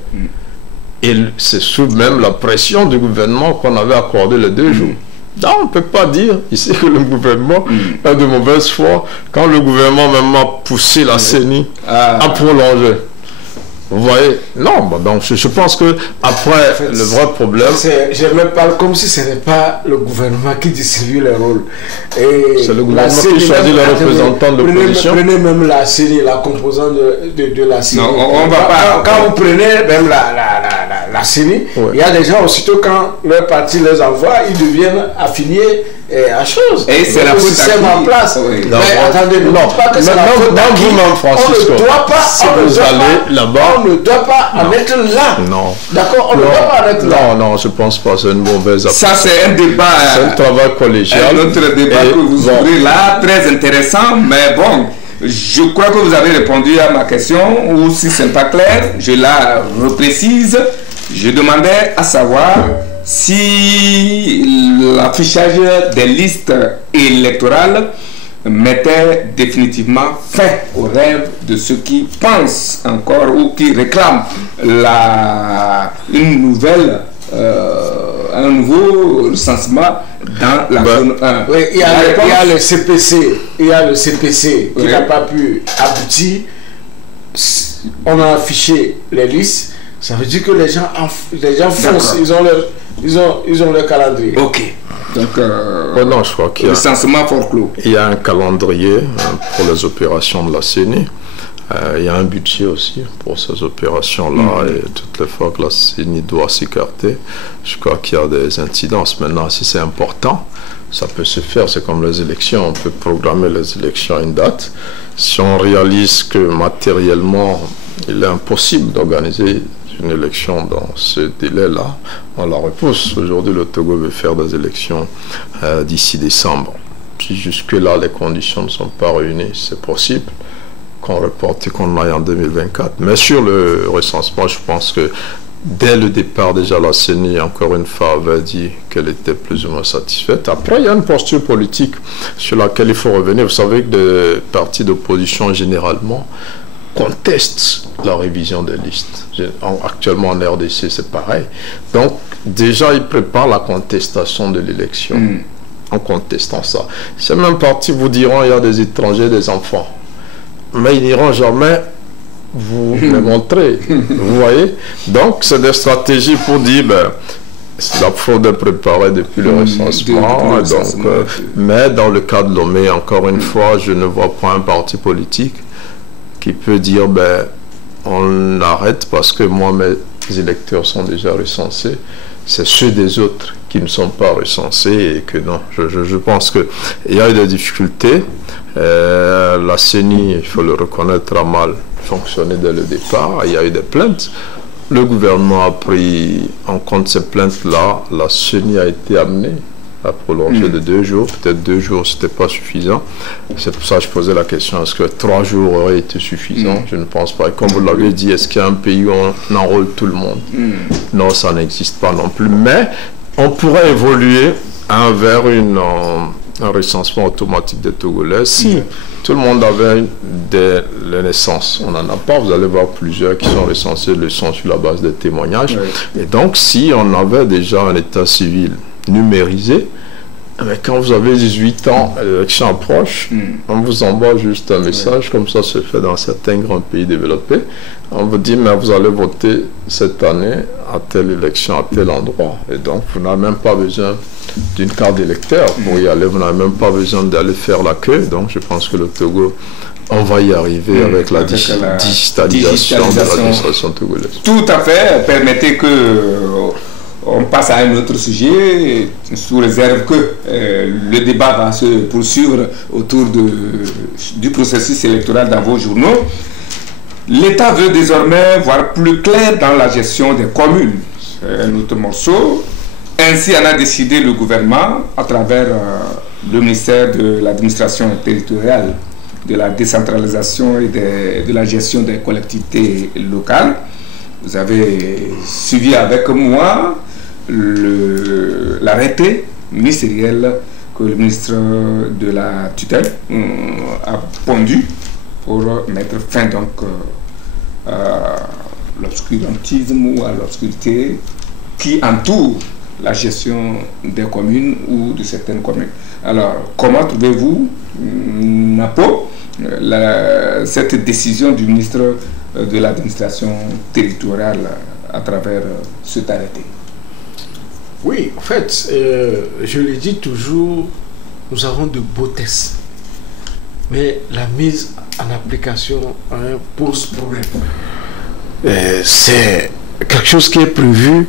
Et c'est sous même la pression du gouvernement qu'on avait accordé les 2 jours. Donc on ne peut pas dire ici que le gouvernement a de mauvaise foi quand le gouvernement même a poussé la CENI à prolonger. Vous voyez? Non, donc je pense que après en fait, le vrai problème... Je me parle comme si ce n'est pas le gouvernement qui distribue les rôles. C'est le gouvernement qui choisit les représentants de l'opposition. Prenez même la CENI, la composante de la CENI. Non, on va pas... Quand vous prenez même la CENI, il y a des gens, aussitôt quand leur parti les envoie, ils deviennent affiliés à chose. Et c'est la faute en place. Oui. Mais attendez, ne dites pas que c'est la faute vous-même, Francisco. On ne doit pas... Si vous allez là-bas... On ne doit pas en être là. Non. D'accord, on ne doit pas en être là. Non, je ne pense pas. C'est une mauvaise approche. Ça, c'est un débat. C'est un travail collégial. Un autre débat que vous ouvrez là, très intéressant. Mais bon, je crois que vous avez répondu à ma question. Ou si ce n'est pas clair, je la reprécise. Je demandais à savoir si l'affichage des listes électorales mettait définitivement fin au rêve de ceux qui pensent encore ou qui réclament un nouveau recensement dans la zone 1. Oui, il y a le CPC, qui n'a pas pu aboutir. On a affiché les listes. Ça veut dire que les gens foncent, ils ont leur calendrier. Ok. Donc, non, je crois qu'il y a recensement forclos. Il y a un calendrier pour les opérations de la CENI. Il y a un budget aussi pour ces opérations-là. Et toutes les fois que la CENI doit s'écarter, je crois qu'il y a des incidences. Maintenant, si c'est important, ça peut se faire. C'est comme les élections. On peut programmer les élections à une date. Si on réalise que matériellement, il est impossible d'organiser une élection dans ce délai-là, on la repousse. Aujourd'hui, le Togo veut faire des élections d'ici décembre. Si jusque-là, les conditions ne sont pas réunies, c'est possible qu'on reporte et qu'on aille en 2024. Mais sur le recensement, je pense que dès le départ, déjà, la CENI, encore une fois, avait dit qu'elle était plus ou moins satisfaite. Après, il y a une posture politique sur laquelle il faut revenir. Vous savez que des partis d'opposition, généralement, contestent la révision des listes. Actuellement en RDC, c'est pareil. Donc, déjà, ils préparent la contestation de l'élection en contestant ça. Ces mêmes partis vous diront il y a des étrangers, des enfants. Mais ils n'iront jamais vous les montrer. Vous voyez? Donc, c'est des stratégies pour dire, la fraude est préparée depuis le recensement. Mais dans le cas de Lomé, encore une fois, je ne vois pas un parti politique qui peut dire, on arrête parce que moi, mes électeurs sont déjà recensés. C'est ceux des autres qui ne sont pas recensés et que non. Je pense qu'il y a eu des difficultés. La CENI, il faut le reconnaître, a mal fonctionné dès le départ. Il y a eu des plaintes. Le gouvernement a pris en compte ces plaintes-là. La CENI a été amenée à prolonger de 2 jours. Peut-être 2 jours, ce n'était pas suffisant. C'est pour ça que je posais la question, est-ce que 3 jours auraient été suffisants? Je ne pense pas. Et comme vous l'avez dit, est-ce qu'il y a un pays où on enrôle tout le monde? Non, ça n'existe pas non plus. Mais on pourrait évoluer vers un recensement automatique des Togolais. Si tout le monde avait les naissances, on n'en a pas, vous allez voir plusieurs qui sont recensés, le sont sur la base des témoignages. Et donc, si on avait déjà un état civil numérisé, mais quand vous avez 18 ans, l'élection approche, on vous envoie juste un message, comme ça se fait dans certains grands pays développés. On vous dit, mais vous allez voter cette année à telle élection, à tel endroit. Et donc, vous n'avez même pas besoin d'une carte d'électeur pour y aller. Vous n'avez même pas besoin d'aller faire la queue. Donc, je pense que le Togo, on va y arriver avec la digitalisation de l'administration togolaise. Tout à fait. Permettez que on passe à un autre sujet, sous réserve que le débat va se poursuivre autour du processus électoral dans vos journaux. L'État veut désormais voir plus clair dans la gestion des communes. C'est un autre morceau. Ainsi en a décidé le gouvernement à travers le ministère de l'administration territoriale, de la décentralisation et de la gestion des collectivités locales. Vous avez suivi avec moi l'arrêté ministériel que le ministre de la tutelle a pondu pour mettre fin donc à l'obscurantisme ou à l'obscurité qui entoure la gestion des communes ou de certaines communes. Alors, comment trouvez-vous, Napo, cette décision du ministre de l'administration territoriale à travers cet arrêté? Oui, en fait, je le dis toujours, nous avons de beaux tests. Mais la mise en application pose problème. C'est quelque chose qui est prévu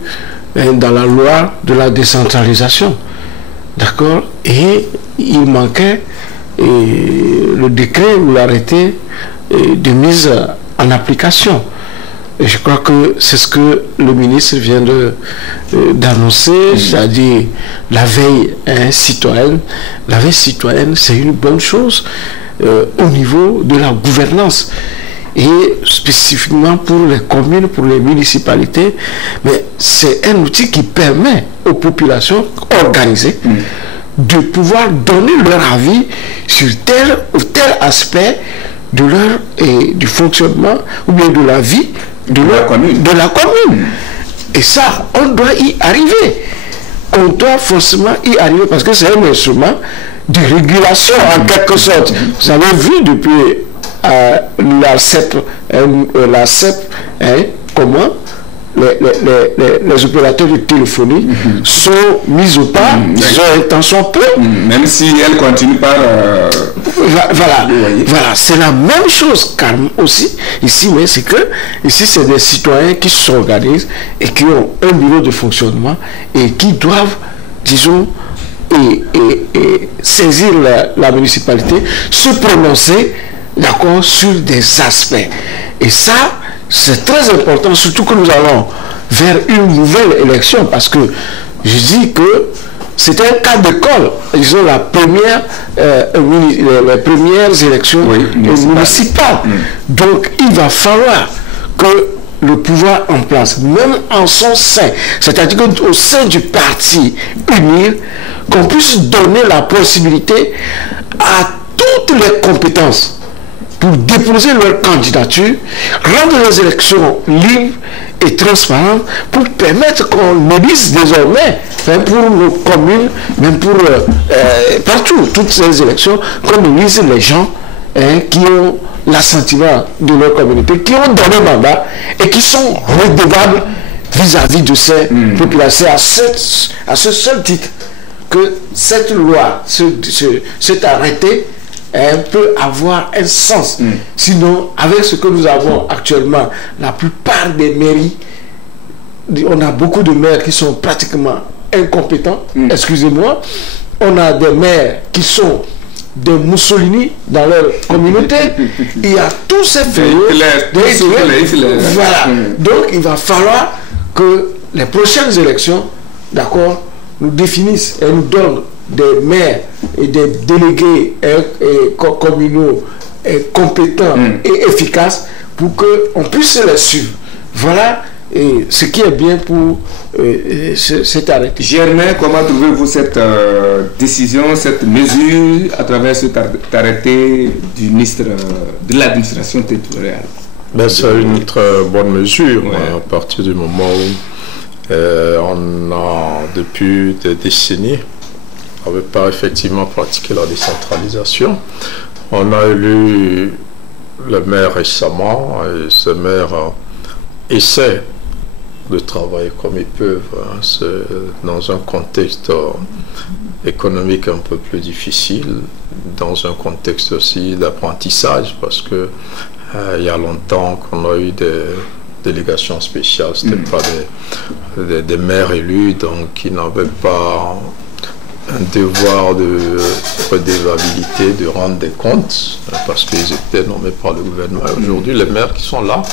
dans la loi de la décentralisation. D'accord? Et il manquait le décret ou l'arrêté de mise en application. Et je crois que c'est ce que le ministre vient d'annoncer, c'est-à-dire la veille citoyenne. La veille citoyenne, c'est une bonne chose au niveau de la gouvernance. Et spécifiquement pour les communes, pour les municipalités, mais c'est un outil qui permet aux populations organisées de pouvoir donner leur avis sur tel ou tel aspect de du fonctionnement ou bien de la vie de la commune. Et ça, on doit y arriver. On doit forcément y arriver parce que c'est un instrument de régulation en quelque sorte. Vous avez vu depuis la CEP, comment les opérateurs de téléphonie sont mis au pas, ils ont intention peu. Même si elles continuent par... Voilà, c'est la même chose aussi ici, mais c'est que ici c'est des citoyens qui s'organisent et qui ont un bureau de fonctionnement et qui doivent, disons, saisir la municipalité, se prononcer, d'accord, sur des aspects. Et ça, c'est très important, surtout que nous allons vers une nouvelle élection, parce que je dis que c'est un cas d'école. Ils ont les premières élections municipales. Donc, il va falloir que le pouvoir en place, même en son sein, c'est-à-dire qu'au sein du parti unir, qu'on puisse donner la possibilité à toutes les compétences pour déposer leur candidature, rendre les élections libres et transparentes pour permettre qu'on élise désormais, même pour nos communes, même pour partout, toutes ces élections, qu'on élise les gens qui ont l'assentiment de leur communauté, qui ont donné mandat et qui sont redevables vis-à-vis de ces populations à ce seul titre que cette loi, cet arrêté peut avoir un sens. Sinon, avec ce que nous avons actuellement, la plupart des mairies, on a beaucoup de maires qui sont pratiquement incompétents, excusez-moi. On a des maires qui sont des Mussolini dans leur communauté. Il y a tous ces voilà. Donc, il va falloir que les prochaines élections, d'accord, nous définissent et nous donnent des maires et des délégués communaux compétents et efficaces pour qu'on puisse les suivre. Voilà ce qui est bien pour cet arrêté. Germain, comment trouvez-vous cette décision, cette mesure à travers cet arrêté du ministre de l'administration territoriale? Ben, c'est une très bonne mesure à partir du moment où on a depuis des décennies n'avait pas effectivement pratiqué la décentralisation. On a élu le maire récemment et ces maires essaient de travailler comme ils peuvent. C'est dans un contexte économique un peu plus difficile, dans un contexte aussi d'apprentissage, parce que il y a longtemps qu'on a eu des délégations spéciales, ce n'était pas des maires élus, donc qui n'avaient pas un devoir de redevabilité, de rendre des comptes, parce qu'ils étaient nommés par le gouvernement. Aujourd'hui, les maires qui sont là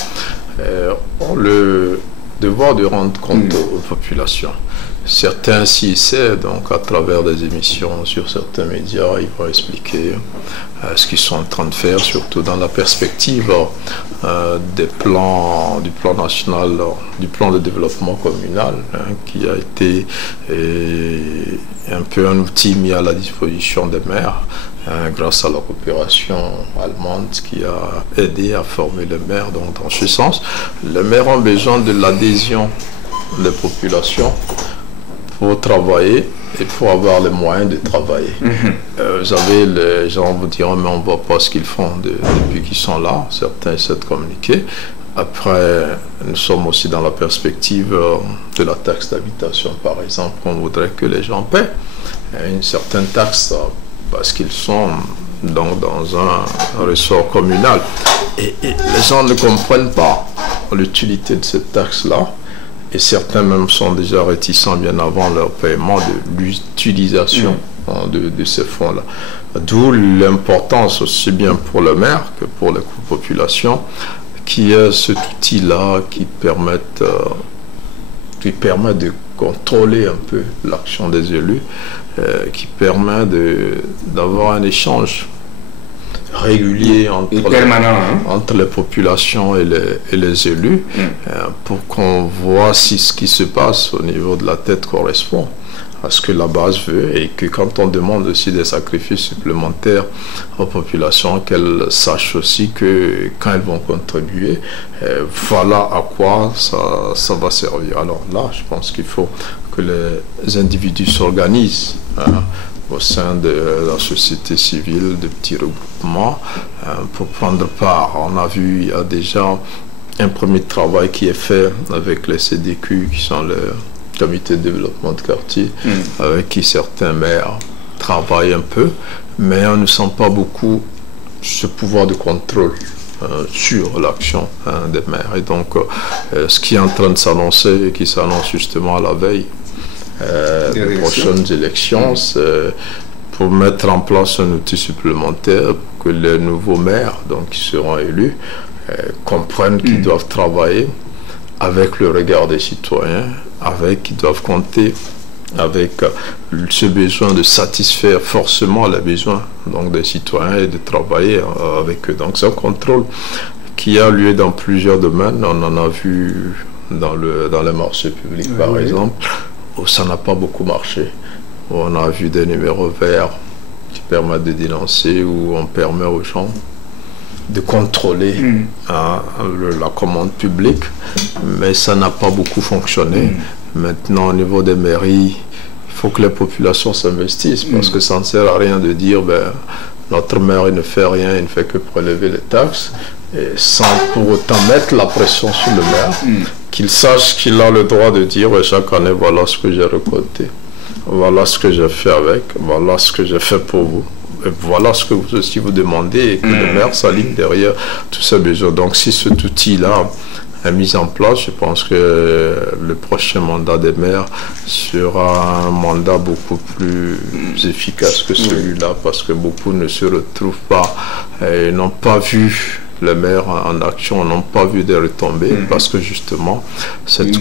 ont le devoir de rendre compte aux populations. Certains s'y essaient, donc à travers des émissions sur certains médias, ils vont expliquer ce qu'ils sont en train de faire, surtout dans la perspective du plan national, du plan de développement communal, qui a été un peu un outil mis à la disposition des maires, grâce à la coopération allemande qui a aidé à former les maires. Donc dans ce sens, les maires ont besoin de l'adhésion des populations pour travailler et pour avoir les moyens de travailler. Vous avez, les gens vous diront, mais on ne voit pas ce qu'ils font depuis qu'ils sont là. Certains essaient de communiquer. Après, nous sommes aussi dans la perspective de la taxe d'habitation, par exemple, qu'on voudrait que les gens paient une certaine taxe parce qu'ils sont dans un ressort communal. Et les gens ne comprennent pas l'utilité de cette taxe-là. Et certains même sont déjà réticents bien avant leur paiement de l'utilisation de ces fonds-là. D'où l'importance aussi bien pour le maire que pour la population qui est cet outil-là qui permet de contrôler un peu l'action des élus, qui permet d'avoir un échange régulier entre les populations et les élus, pour qu'on voit si ce qui se passe au niveau de la tête correspond à ce que la base veut, et que quand on demande aussi des sacrifices supplémentaires aux populations, qu'elles sachent aussi que quand elles vont contribuer, voilà à quoi ça va servir. Alors là, je pense qu'il faut que les individus s'organisent au sein de la société civile, de petits regroupements, pour prendre part. On a vu, il y a déjà un premier travail qui est fait avec les CDQ, qui sont les comités de développement de quartier, avec qui certains maires travaillent un peu, mais on ne sent pas beaucoup ce pouvoir de contrôle sur l'action des maires. Et donc, ce qui est en train de s'annoncer, et qui s'annonce justement à la veille des prochaines élections, c'est pour mettre en place un outil supplémentaire pour que les nouveaux maires, donc qui seront élus, comprennent qu'ils doivent travailler avec le regard des citoyens, qu'ils doivent compter avec ce besoin de satisfaire forcément les besoins donc des citoyens et de travailler avec eux. Donc c'est un contrôle qui a lieu dans plusieurs domaines. On en a vu dans les marchés publics, par exemple, où ça n'a pas beaucoup marché. Où on a vu des numéros verts qui permettent de dénoncer, où on permet aux gens de contrôler la commande publique, mais ça n'a pas beaucoup fonctionné. Maintenant, au niveau des mairies, il faut que les populations s'investissent, parce que ça ne sert à rien de dire notre maire il ne fait rien, il ne fait que prélever les taxes, et sans pour autant mettre la pression sur le maire, qu'il sache qu'il a le droit de dire chaque année, voilà ce que j'ai récolté, voilà ce que j'ai fait avec, voilà ce que j'ai fait pour vous. Et voilà ce que vous aussi vous demandez, et que le maire s'aligne derrière tous ces besoins. Donc si cet outil-là est mis en place, je pense que le prochain mandat des maires sera un mandat beaucoup plus efficace que celui-là, parce que beaucoup ne se retrouvent pas et n'ont pas vu les maires en action, n'ont pas vu des retombées, parce que justement cette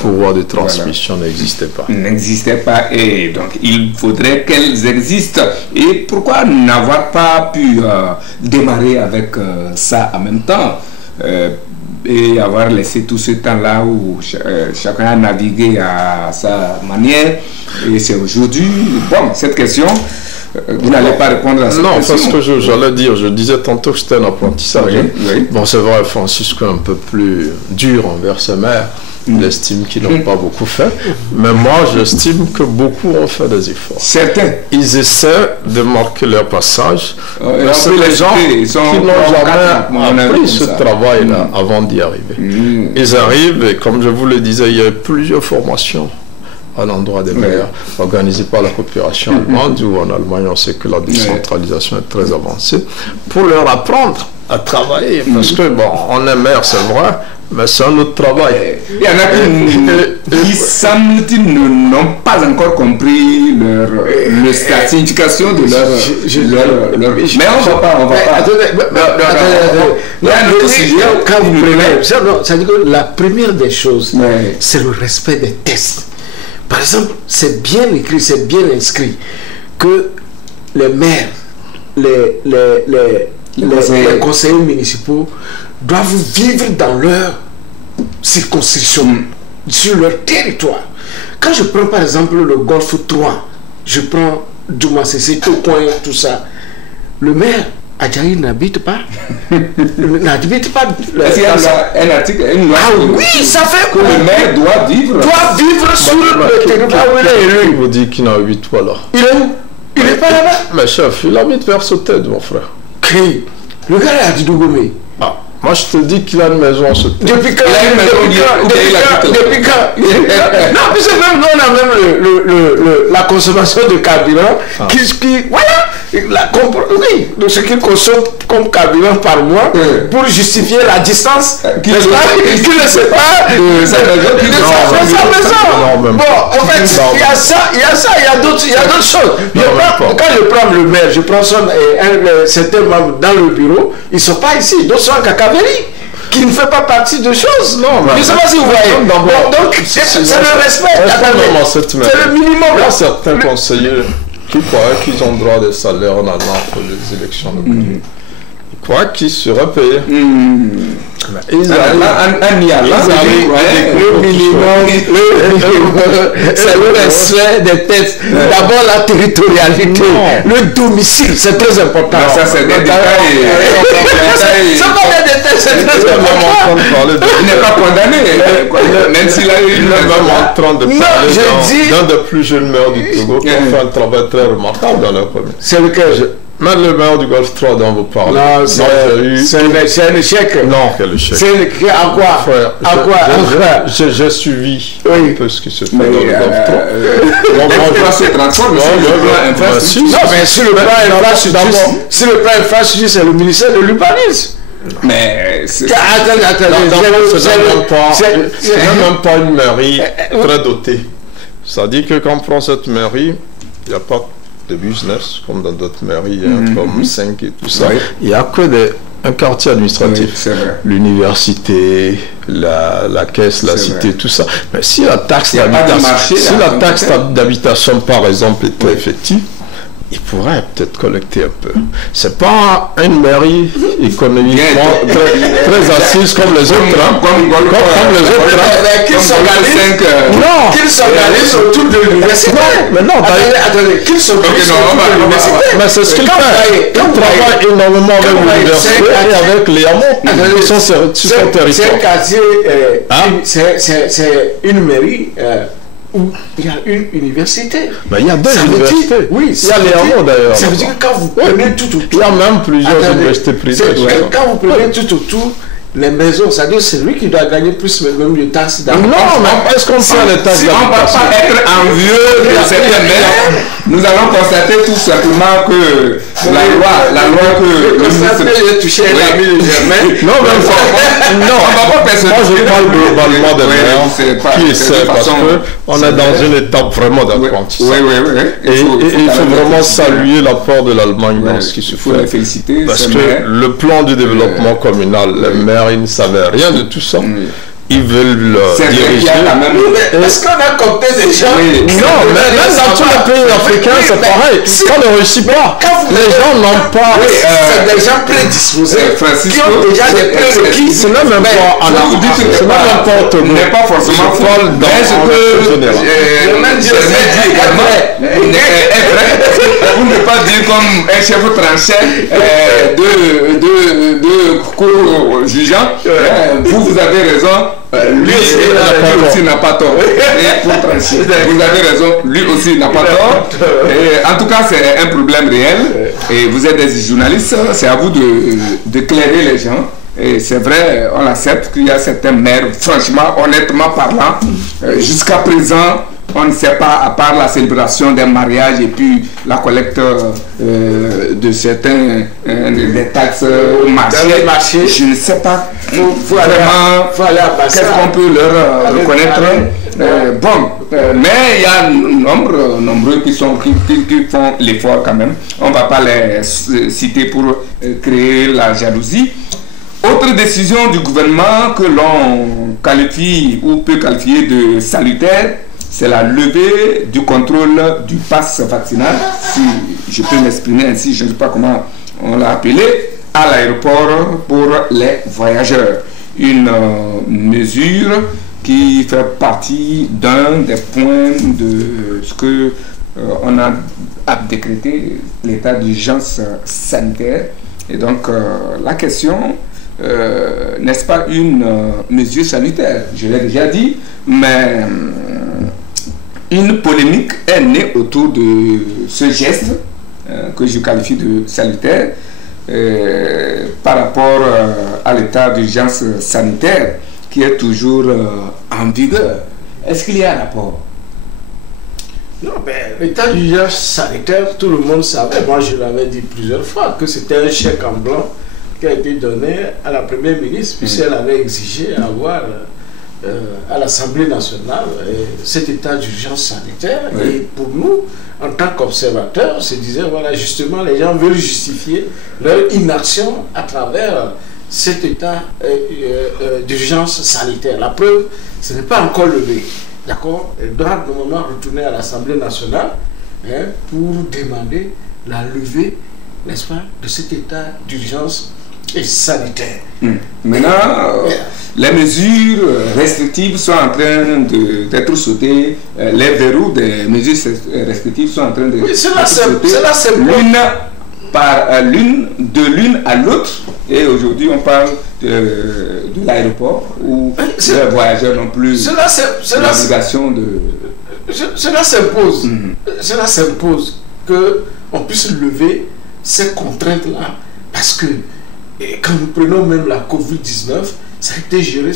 courroie de transmission n'existait pas. N'existait pas, et donc il faudrait qu'elles existent. Et pourquoi n'avoir pas pu démarrer avec ça en même temps, et avoir laissé tout ce temps-là où chacun a navigué à sa manière. Et c'est aujourd'hui, bon, cette question, vous n'allez pas répondre à cette question. Non, parce que j'allais dire, je disais tantôt que c'était un apprentissage. Bon, c'est vrai, Francisco est un peu plus dur envers sa mère. Il estime qu'ils n'ont pas beaucoup fait. Mais moi, j'estime que beaucoup ont fait des efforts. Certains. Ils essaient de marquer leur passage. C'est les gens qui n'ont jamais appris ce travail-là avant d'y arriver. Ils arrivent, et comme je vous le disais, il y a plusieurs formations à l'endroit des maires, organisées par la coopération allemande, où en Allemagne, on sait que la décentralisation est très avancée, pour leur apprendre à travailler. Parce que, bon, on est maire, c'est vrai, mais c'est un autre travail. Il y en a qui semble-t-il, n'ont pas encore compris la signification de leur... Mais on va pas. Attendez. Quand vous prenez... Ça dit que la première des choses, c'est le respect des tests. Par exemple, c'est bien écrit, c'est bien inscrit que les maires, les conseillers municipaux doivent vivre dans leur circonscription, sur leur territoire. Quand je prends par exemple le Golfe 3, je prends Douma Sessé, tout ça, le maire Adjaï n'habite pas. N'habite pas. Est-ce qu'il y a un article, une loi oui, ça fait que le maire doit vivre sur le territoire où il est élu. Il vous dit qu'il n'habite pas là. Il est où? Il n'est pas là-bas. Mais chef, il habite vers Sotède, mon frère. Qui? Le gars a dit Dougomé. Moi, je te dis qu'il a une maison en Sotède. Depuis quand? Depuis quand? Non, puis c'est même, on a même la consommation de carburant qui voilà. Oui, ce qu'il consomme comme carburant par mois pour justifier la distance qui ne sait pas de sa maison. Bon, en fait, il y a ça, il y a d'autres choses. Quand je prends le maire, je prends certains membres dans le bureau, ils ne sont pas ici, d'autres sont en Cacavéry, qui ne fait pas partie de choses. Non, je ne sais pas si vous voyez. Donc, c'est le respect. C'est le minimum. Il y a certains conseillers qui croient qu'ils ont droit de salaire en allant pour les élections locales. Ils croient qu'ils seraient payés. Ils arrivent, le minimum, c'est le respect des tests. D'abord la territorialité, le domicile, c'est très important. Ça, c'est des détails. C'est pas des détails, c'est très important. Il n'est pas condamné, même s'il a eu une même en train de parler d'un des plus jeunes maires du Togo qui a fait un travail très remarquable dans leur commune. C'est lequel? Même le maire du Golfe 3 dont vous parlez. Non, c'est un échec. Non, quel échec. C'est à quoi? Frère, à quoi? J'ai suivi un peu ce qui se fait dans le Golfe 3. On se transforme. Non, mais sur le plan infrastructure, c'est le ministère de l'urbanisme. Mais attendez, c'est même pas une mairie très dotée. Ça dit que quand on prend cette mairie, il n'y a pas de business comme dans d'autres mairies, comme 5 et tout ça. Il n'y a que un quartier administratif, l'université, la caisse, la cité, tout ça. Mais si la taxe d'habitation, par exemple, était effective, il pourrait peut-être collecter un peu. C'est pas une mairie économiquement très assise comme les autres. Comme les autres. Qu'ils s'organisent autour de l'université. Mais non, attendez, qu'ils s'organisent autour de l'université. Mais c'est ce qu'il fait. Il travaille énormément avec l'université et avec les hameaux qui sont sur son territoire. C'est un quartier, c'est une mairie où il y a une université. Mais il y a deux universités. Oui, il y a les hameaux d'ailleurs. Ça veut dire que quand vous prenez tout autour. Il y a même plusieurs universités privées. Quand vous prenez tout autour, les maisons, ça veut dire c'est lui qui doit gagner plus même les taxes d'habitation. Non, mais est-ce qu'on fait les taxes d'habitation? On ne va pas être envieux de certaines maisons. Nous allons constater tout simplement que la loi que le ministre... touché l'ami de Germain. Non, mais non, moi je parle globalement des maires qui essaient parce qu'on est dans une étape vraiment d'apprentissage. Et il faut vraiment saluer l'apport de l'Allemagne dans ce qui se fait. Il faut les féliciter. Parce que le plan du développement communal, les maires, ils ne savaient rien de tout ça. Ils veulent diriger. Est-ce qu'on a compté des gens? Non, mais même dans tous les pays africains, c'est pareil. On ne réussit pas. Les gens n'ont pas. C'est des gens prédisposés qui ont déjà des prérequis. Ce n'est même pas en Afrique. Ce n'est même pas au Togo. Ce n'est pas forcément fort. Mais ce que dit également est vrai. Pour ne pas dire comme un chef tranchant de cours jugeant, vous avez raison. Lui aussi n'a pas tort. Et pour trancher, vous avez raison, lui aussi n'a pas tort. Et en tout cas, c'est un problème réel. Et vous êtes des journalistes, c'est à vous d'éclairer les gens. Et c'est vrai, on accepte qu'il y a certains maires, franchement, honnêtement parlant, jusqu'à présent, on ne sait pas, à part la célébration d'un mariage et puis la collecte de certains des taxes au marché, je ne sais pas vraiment qu'est-ce qu'on peut leur reconnaître. Mais il y a nombreux qui font l'effort quand même. On ne va pas les citer pour créer la jalousie. Autre décision du gouvernement que l'on qualifie ou peut qualifier de salutaire, c'est la levée du contrôle du pass vaccinal, si je peux m'exprimer ainsi, je ne sais pas comment on l'a appelé, à l'aéroport pour les voyageurs. Une mesure qui fait partie d'un des points de ce que on a décrété l'état d'urgence sanitaire. Et donc la question, n'est-ce pas une mesure salutaire? Je l'ai déjà dit, mais une polémique est née autour de ce geste que je qualifie de salutaire par rapport à l'état d'urgence sanitaire qui est toujours en vigueur. Est-ce qu'il y a un rapport? Non, mais l'état d'urgence sanitaire, tout le monde savait, moi je l'avais dit plusieurs fois, que c'était un chèque en blanc qui a été donné à la première ministre, puisqu'elle avait exigé avoir à l'Assemblée nationale cet état d'urgence sanitaire. Et pour nous, en tant qu'observateurs, on se disait, voilà, justement, les gens veulent justifier leur inaction à travers cet état d'urgence sanitaire. La preuve, ce n'est pas encore levé. D'accord? Elle doit normalement retourner à l'Assemblée nationale pour demander la levée, n'est-ce pas, de cet état d'urgence et sanitaire. Maintenant, les mesures restrictives sont en train d'être sautées, les verrous des mesures restrictives sont en train d'être sautés, de l'une à l'autre. Et aujourd'hui, on parle de l'aéroport où les voyageurs n'ont plus l'obligation de... Cela s'impose. Cela s'impose qu'on puisse lever ces contraintes-là parce que et quand nous prenons même la Covid-19, ça a été géré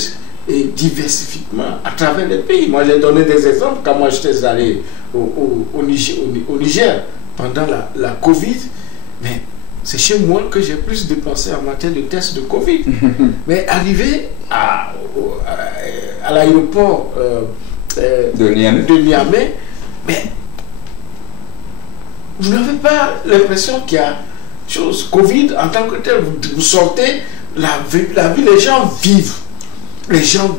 diversifiquement à travers les pays. Moi, j'ai donné des exemples. Quand moi, j'étais allé au Niger pendant la Covid, mais c'est chez moi que j'ai plus dépensé en matière de tests de Covid. Mais arrivé à l'aéroport de Niamey, mais vous n'avez pas l'impression qu'il y a chose Covid en tant que tel, vous sortez la vie, les gens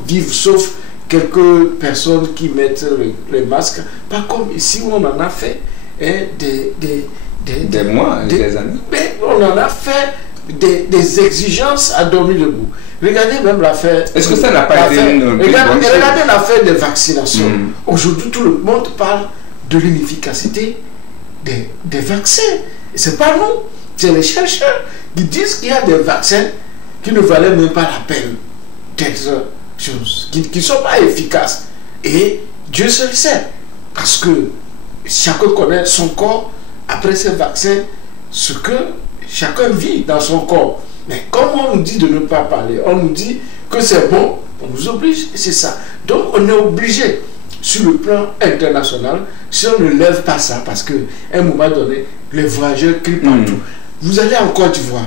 vivent, sauf quelques personnes qui mettent les masques, pas comme ici où on en a fait des des mois, des années. Mais on en a fait des exigences à dormir debout. Regardez même l'affaire. Est-ce que ça n'a pas été regardez l'affaire des vaccinations. Aujourd'hui, tout le monde parle de l'inefficacité des vaccins. Et ce n'est pas nous, c'est les chercheurs qui disent qu'il y a des vaccins qui ne valaient même pas la peine d'être choses, qui ne sont pas efficaces. Et Dieu seul sait. Parce que chacun connaît son corps après ces vaccins, ce que chacun vit dans son corps. Mais comme on nous dit de ne pas parler, on nous dit que c'est bon, on nous oblige, c'est ça. Donc on est obligé, sur le plan international, si on ne lève pas ça, parce qu'à un moment donné, les voyageurs crient partout. Vous allez en Côte d'Ivoire.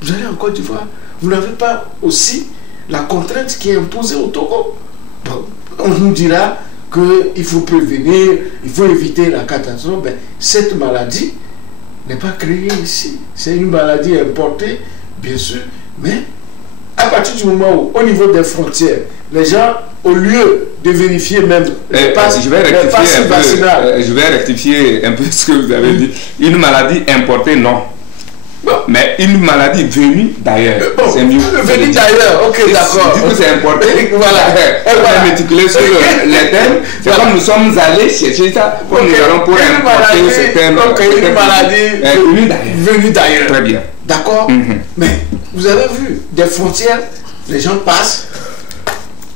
Vous allez en Côte d'Ivoire. Vous n'avez pas aussi la contrainte qui est imposée au Togo. Bon, on nous dira qu'il faut prévenir, il faut éviter la catastrophe. Mais cette maladie n'est pas créée ici. C'est une maladie importée, bien sûr. Mais à partir du moment où, au niveau des frontières, les gens, au lieu de vérifier même les passes vaccinales... Je vais rectifier un peu ce que vous avez dit. Une maladie importée, non. Bon. Mais une maladie venue d'ailleurs. Bon, c'est mieux. Venue d'ailleurs, ok, d'accord. Du coup, c'est importé. Voilà. On est méticuleux sur les thèmes. C'est comme nous sommes allés chercher ça, comme nous allons pour importer certaines. Ok, une maladie venue d'ailleurs. Très bien. D'accord. Mais vous avez vu, des frontières, les gens passent.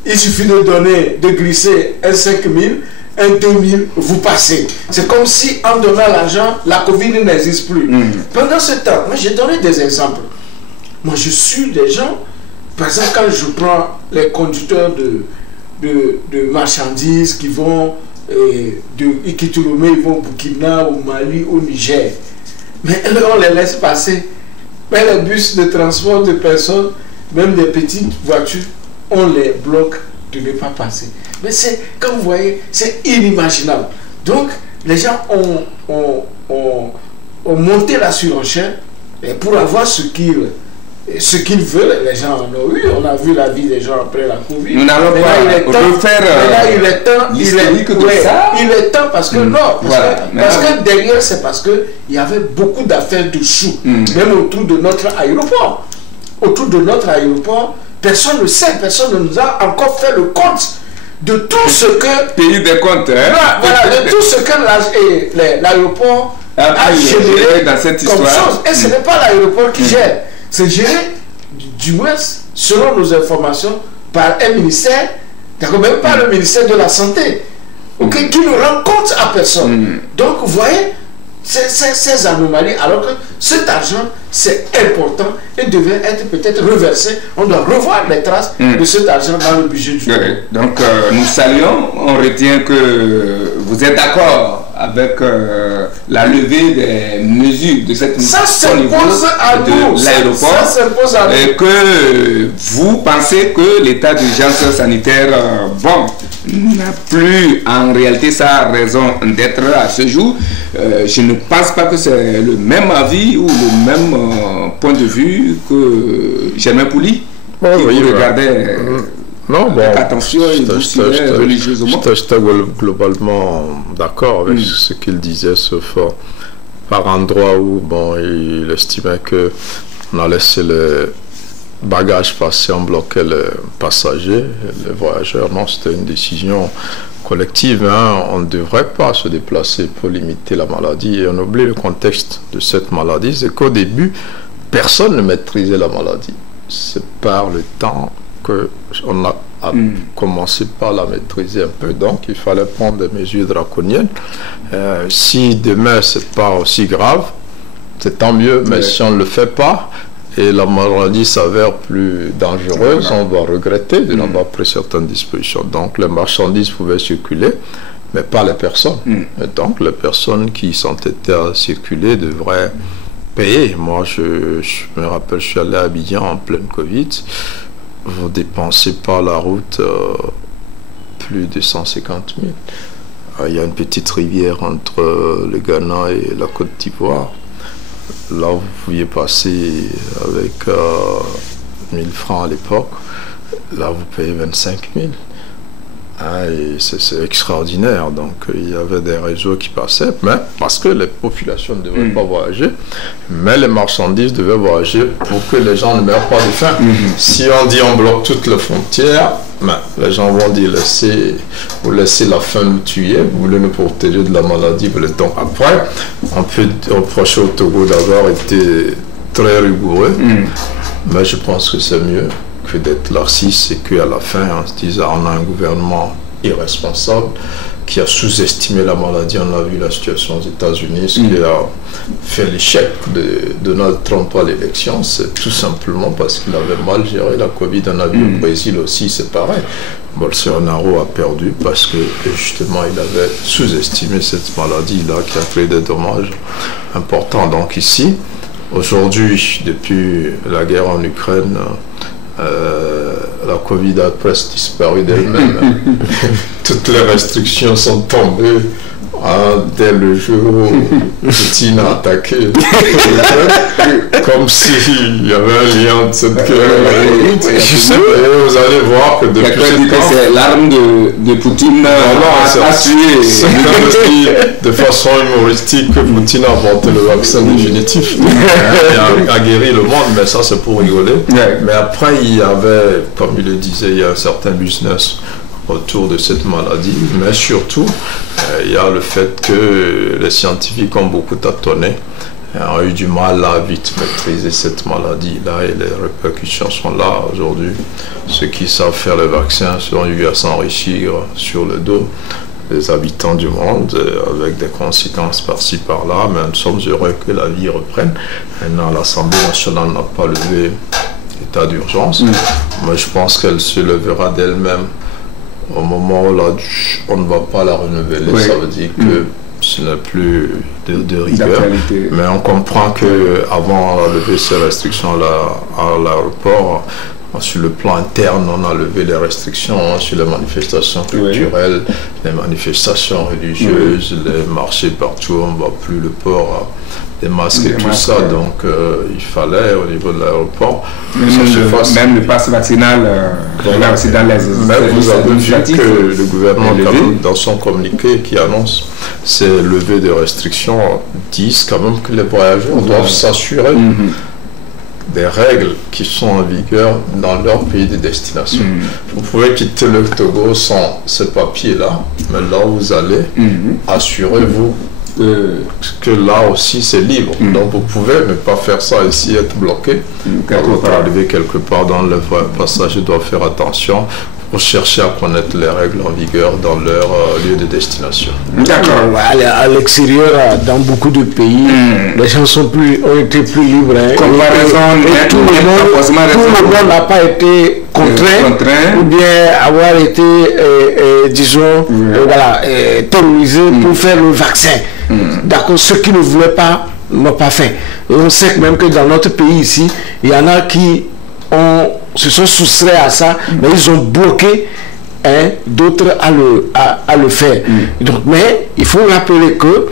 Il suffit de glisser un 5000, un 2000, vous passez. C'est comme si en donnant l'argent, la Covid n'existe plus. Pendant ce temps, moi j'ai donné des exemples. Moi je suis des gens, par exemple quand je prends les conducteurs de marchandises qui vont de Ikitulomé, ils vont au Burkina, au Mali, au Niger. Mais on les laisse passer. Mais les bus de transport de personnes, même des petites voitures, on les bloque de ne pas passer. Mais c'est, comme vous voyez, c'est inimaginable. Donc, les gens ont monté la surenchère pour avoir ce qu'ils veulent. Les gens en ont eu. On a vu la vie des gens après la Covid. Nous n'allons pas refaire l'historique de ça. Il est temps parce que parce que derrière, c'est parce qu'il y avait beaucoup d'affaires de choux, même autour de notre aéroport. Autour de notre aéroport, personne ne sait, personne ne nous a encore fait le compte de tout ce que... Pays des comptes, hein? Voilà, de tout ce que l'aéroport a géré dans cette comme histoire. chose. Et ce n'est pas l'aéroport qui gère. C'est géré, du moins, selon nos informations, par un ministère, d'accord, même pas le ministère de la Santé, qui ne rend compte à personne. Donc, vous voyez, ces anomalies, alors que cet argent, c'est important et devait être peut-être reversé. On doit revoir les traces de cet argent dans le budget du Togo. Donc, nous saluons, on retient que vous êtes d'accord avec la levée des mesures de cette ça s'impose à nous, l'aéroport, et que vous pensez que l'état d'urgence sanitaire, n'a plus en réalité sa raison d'être à ce jour. Je ne pense pas que c'est le même avis ou le même point de vue que Germain Pouli, qui vous regardait. Non, bon, attention, religieusement. J'étais globalement d'accord avec ce qu'il disait, sauf par endroit où il estimait que on a laissé les bagages passer, on bloquait les passagers, les voyageurs. Non, c'était une décision collective. On ne devrait pas se déplacer pour limiter la maladie. Et on oublie le contexte de cette maladie, c'est qu'au début, personne ne maîtrisait la maladie. C'est par le temps qu'on a commencé par la maîtriser un peu, donc il fallait prendre des mesures draconiennes. Si demain c'est pas aussi grave, c'est tant mieux, mais si on ne le fait pas et la maladie s'avère plus dangereuse, on va regretter de n'avoir pris certaines dispositions. Donc les marchandises pouvaient circuler, mais pas les personnes. Et donc les personnes qui s'entêtaient à circuler devraient payer. Moi je me rappelle, je suis allé à Abidjan en pleine Covid. Vous dépensez par la route plus de 150 000. Il y a une petite rivière entre le Ghana et la Côte d'Ivoire. Là, vous pouviez passer avec 1000 francs à l'époque. Là, vous payez 25 000. C'est extraordinaire. Donc il y avait des réseaux qui passaient, mais parce que les populations ne devaient pas voyager, mais les marchandises devaient voyager pour que les gens ne meurent pas de faim. Si on dit on bloque toutes les frontières, les gens vont dire vous laissez la faim nous tuer, vous voulez nous protéger de la maladie. Donc après, on peut reprocher au Togo d'avoir été très rigoureux, mais je pense que c'est mieux que d'être laxiste et qu'à la fin on se dise on a un gouvernement irresponsable qui a sous-estimé la maladie. On a vu la situation aux États-Unis, ce qui a fait l'échec de Donald Trump à l'élection, c'est tout simplement parce qu'il avait mal géré la Covid. On a vu au Brésil aussi, c'est pareil. Bolsonaro a perdu parce que justement il avait sous-estimé cette maladie-là qui a créé des dommages importants. Donc ici, aujourd'hui, depuis la guerre en Ukraine, la Covid a presque disparu d'elle-même. Toutes les restrictions sont tombées dès le jour où Poutine a attaqué. Comme s'il y avait un lien de cette guerre. Vous allez voir que depuis ce temps... c'est l'arme de Poutine à tuer. C'est comme si, de façon humoristique, que Poutine a inventé le vaccin définitif et a guéri le monde, mais ça c'est pour rigoler. Mais après, il y avait, comme il le disait, il y a un certain business autour de cette maladie, mais surtout il y a le fait que les scientifiques ont beaucoup tâtonné, ont eu du mal à vite maîtriser cette maladie-là et les répercussions sont là aujourd'hui. Ceux qui savent faire les vaccins sont eu à s'enrichir sur le dos des habitants du monde avec des conséquences par-ci par-là, mais nous sommes heureux que la vie reprenne. Maintenant, l'Assemblée nationale n'a pas levé l'état d'urgence, mais je pense qu'elle se lèvera d'elle-même au moment où on ne va pas la renouveler. Ça veut dire que ce n'est plus de rigueur, mais on comprend qu'avant de lever ces restrictions à l'aéroport, sur le plan interne, on a levé les restrictions sur les manifestations culturelles, les manifestations religieuses, les marchés partout, on ne voit plus le port des masques et tout ça, donc il fallait au niveau de l'aéroport même le pass vaccinal aussi dans les vous avez vu que le gouvernement dans son communiqué qui annonce ces levées de restrictions disent quand même que les voyageurs doivent s'assurer des règles qui sont en vigueur dans leur pays de destination. Vous pouvez quitter le Togo sans ce papier-là, mais là où vous allez, assurez-vous que là aussi c'est libre. Donc vous pouvez ne pas faire ça ici, être bloqué. Quand vous arrivez quelque part dans le passage, ils doivent faire attention pour chercher à connaître les règles en vigueur dans leur lieu de destination. D'accord. À l'extérieur, dans beaucoup de pays, les gens ont été plus libres. Tout le monde n'a pas été contraint ou bien avoir été, disons, terrorisé pour faire le vaccin. D'accord, ceux qui ne voulaient pas n'ont pas fait. Et on sait même que dans notre pays ici, il y en a qui se sont soustraits à ça, mais ils ont bloqué d'autres à le faire. Donc, mais il faut rappeler que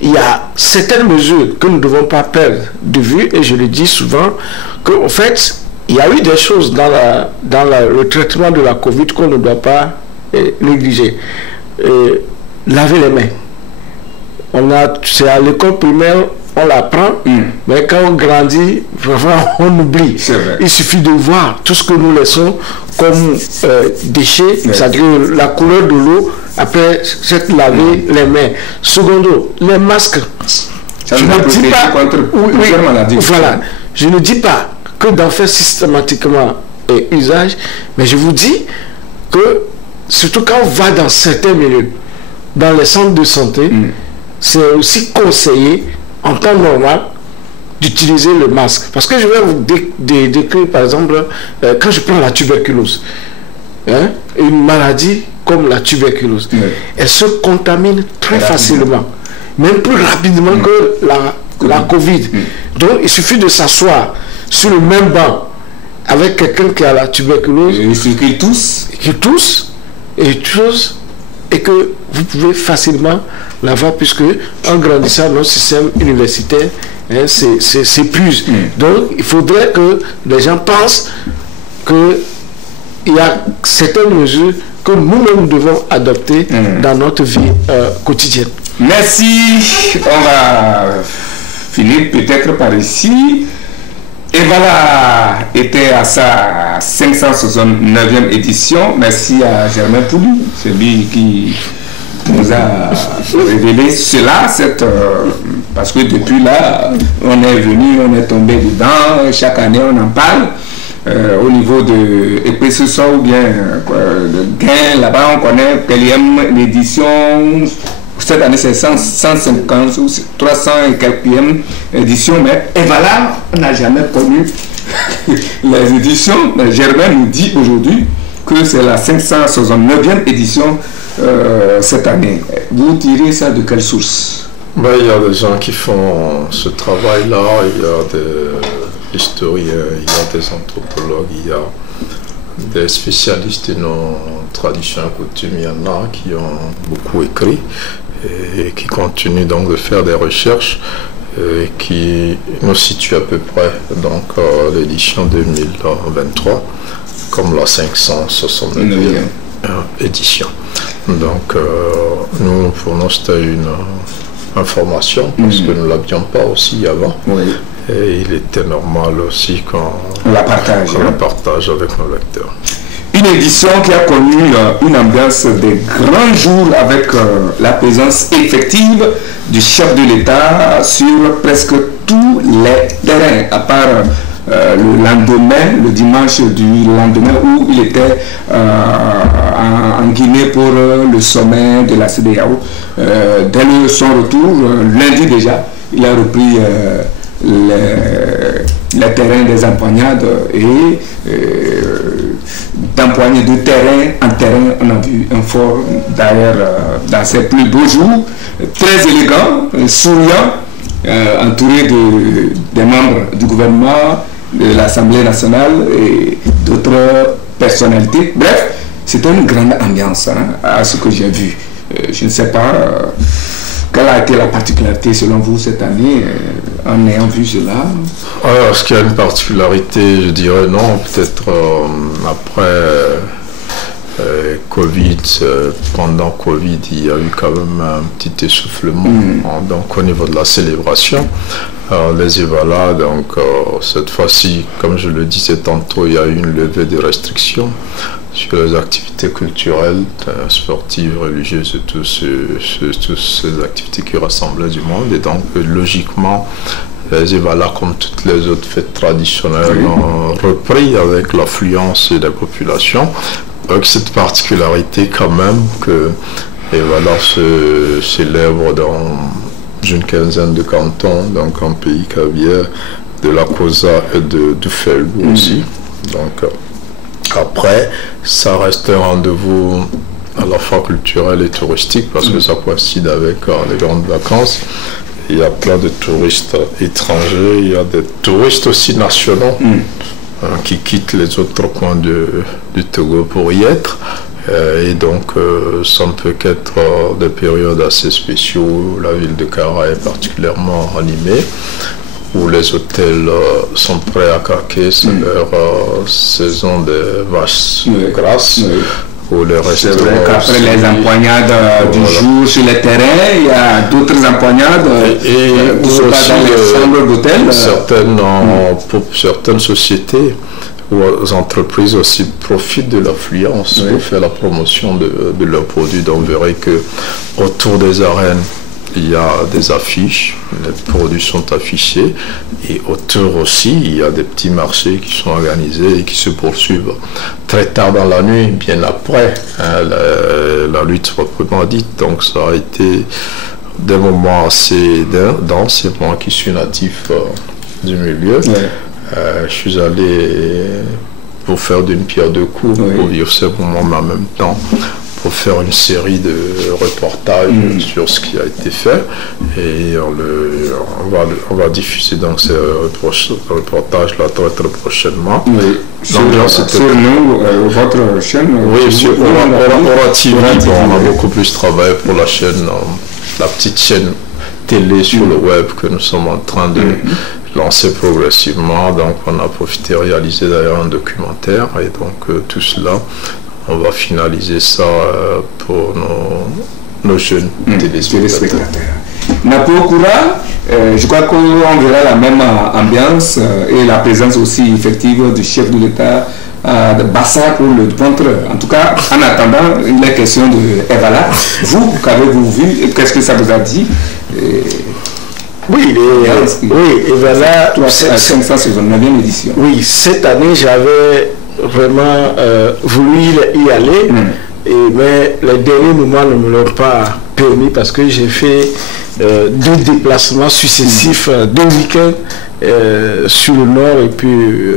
il y a certaines mesures que nous ne devons pas perdre de vue, et je le dis souvent, qu'en fait, il y a eu des choses dans le traitement de la Covid qu'on ne doit pas négliger. Laver les mains. C'est à l'école primaire, on l'apprend, mais quand on grandit, on oublie. Il suffit de voir tout ce que nous laissons comme déchets, c'est-à-dire la couleur de l'eau, après s'être lavé les mains. Secondo, les masques. Ça je ne dis pas contre plusieurs maladies. Voilà, je ne dis pas que d'en faire systématiquement usage, mais je vous dis que, surtout quand on va dans certains milieux, dans les centres de santé, c'est aussi conseillé en temps normal d'utiliser le masque. Parce que je vais vous décrire, par exemple, quand je prends la tuberculose, une maladie comme la tuberculose, elle se contamine très facilement, même plus rapidement que la Covid. Donc, il suffit de s'asseoir sur le même banc avec quelqu'un qui a la tuberculose, qui tousse, et que vous pouvez facilement l'avoir, puisque en grandissant, notre système universitaire s'épuise. Donc, il faudrait que les gens pensent qu'il y a certaines mesures que nous-mêmes devons adopter dans notre vie quotidienne. Merci. On va finir peut-être par ici. Et voilà, était à sa 569e édition. Merci à Germain Poulou, celui qui nous a révélé cela, parce que depuis là, on est venu, on est tombé dedans, chaque année on en parle. Au niveau de EPSSO ou bien de Gain, là-bas on connaît quelle l'édition. Cette année c'est 150 ou 300 et quelques éditions, mais et voilà, on n'a jamais connu les éditions. Germain nous dit aujourd'hui que c'est la 569e édition cette année. Vous tirez ça de quelle source? Ben, il y a des gens qui font ce travail-là, il y a des historiens, il y a des anthropologues, il y a des spécialistes de nos traditions et coutumes, il y en a qui ont beaucoup écrit et qui continuent donc de faire des recherches qui nous situent à peu près donc l'édition 2023 comme la 569e édition. Donc nous pour nous c'était une information parce que nous ne l'avions pas aussi avant. Oui. Et il était normal aussi qu'on la partage avec nos lecteurs. Une édition qui a connu une ambiance des grands jours avec la présence effective du chef de l'État sur presque tous les terrains, à part le lendemain, le dimanche du lendemain où il était en Guinée pour le sommet de la CEDEAO. Dès son retour, lundi déjà, il a repris les terrains des empoignades et d'empoigner de terrain en terrain. On a vu un fort d'ailleurs dans ses plus beaux jours, très élégant, souriant, entouré des membres du gouvernement, de l'Assemblée nationale et d'autres personnalités. Bref, c'était une grande ambiance à ce que j'ai vu. Je ne sais pas quelle a été la particularité selon vous cette année en ayant vu cela. Alors, est-ce qu'il y a une particularité? Je dirais non. Peut-être après Covid, pendant Covid, il y a eu quand même un petit essoufflement donc, au niveau de la célébration. Les Evala, donc cette fois-ci, comme je le disais tantôt, il y a eu une levée des restrictions sur les activités culturelles, sportives, religieuses et toutes ces activités qui rassemblaient du monde. Et donc, logiquement, les Evala, comme toutes les autres fêtes traditionnelles, ont repris avec l'affluence des populations, avec cette particularité quand même que Evala se célèbre dans une quinzaine de cantons, donc en pays caviar, de la Cosa et du Felgou aussi. Donc, après, ça reste un rendez-vous à la fois culturel et touristique parce que ça coïncide avec les grandes vacances. Il y a plein de touristes étrangers, il y a des touristes aussi nationaux qui quittent les autres coins du Togo pour y être. Et donc, ça ne peut qu'être des périodes assez spéciales où la ville de Kara est particulièrement animée, où les hôtels sont prêts à craquer, c'est leur saison de vaches grasses. Où les restaurants. C'est vrai qu'après les empoignades du jour sur les terrains, il y a d'autres empoignades et aussi dans les chambres d'hôtel. Pour certaines sociétés ou entreprises aussi profitent de l'affluence pour faire la promotion de leurs produits. Donc, vous verrez que autour des arènes, il y a des affiches, les produits sont affichés et autour aussi, il y a des petits marchés qui sont organisés et qui se poursuivent très tard dans la nuit, bien après la lutte proprement dite. Donc ça a été des moments assez denses. Et moi qui suis natif du milieu, je suis allé pour faire d'une pierre deux coups, pour vivre ces moments, mais en même temps pour faire une série de reportages sur ce qui a été fait. Et on va diffuser donc ces reportages-là très prochainement. L'ambiance était sur nous, votre chaîne. Oui, sur Aura TV, on a beaucoup plus travaillé pour la chaîne, la petite chaîne télé sur le web que nous sommes en train de lancer progressivement. Donc on a profité de réaliser d'ailleurs un documentaire et donc tout cela on va finaliser ça pour nos jeunes téléspectateurs. Napo Koura, je crois qu'on verra la même ambiance et la présence aussi effective du chef de l'État de Bassa pour le ventre. En tout cas, en attendant, il est question de Evala. Vous, qu'avez-vous vu? Qu'est-ce que ça vous a dit? Oui, Evala, oui, cette année, j'avais vraiment voulu y aller, mais les derniers moments ne me l'ont pas permis parce que j'ai fait 2 déplacements successifs, 2 week-ends sur le nord et puis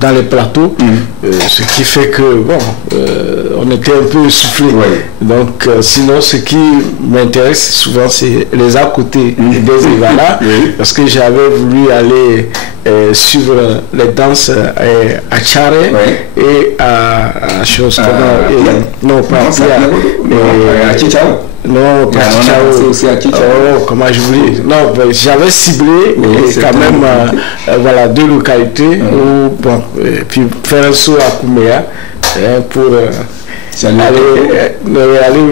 dans les plateaux, ce qui fait que bon, on était un peu essoufflé. Donc sinon ce qui m'intéresse souvent c'est les à côté des Evala, parce que j'avais voulu aller suivre les danses à Tchare et à chose non pas à Chichao. Non, pas Chichao. Comment je voulais. Non, j'avais ciblé quand même voilà, 2 localités où, bon, puis faire un saut à Kouméa pour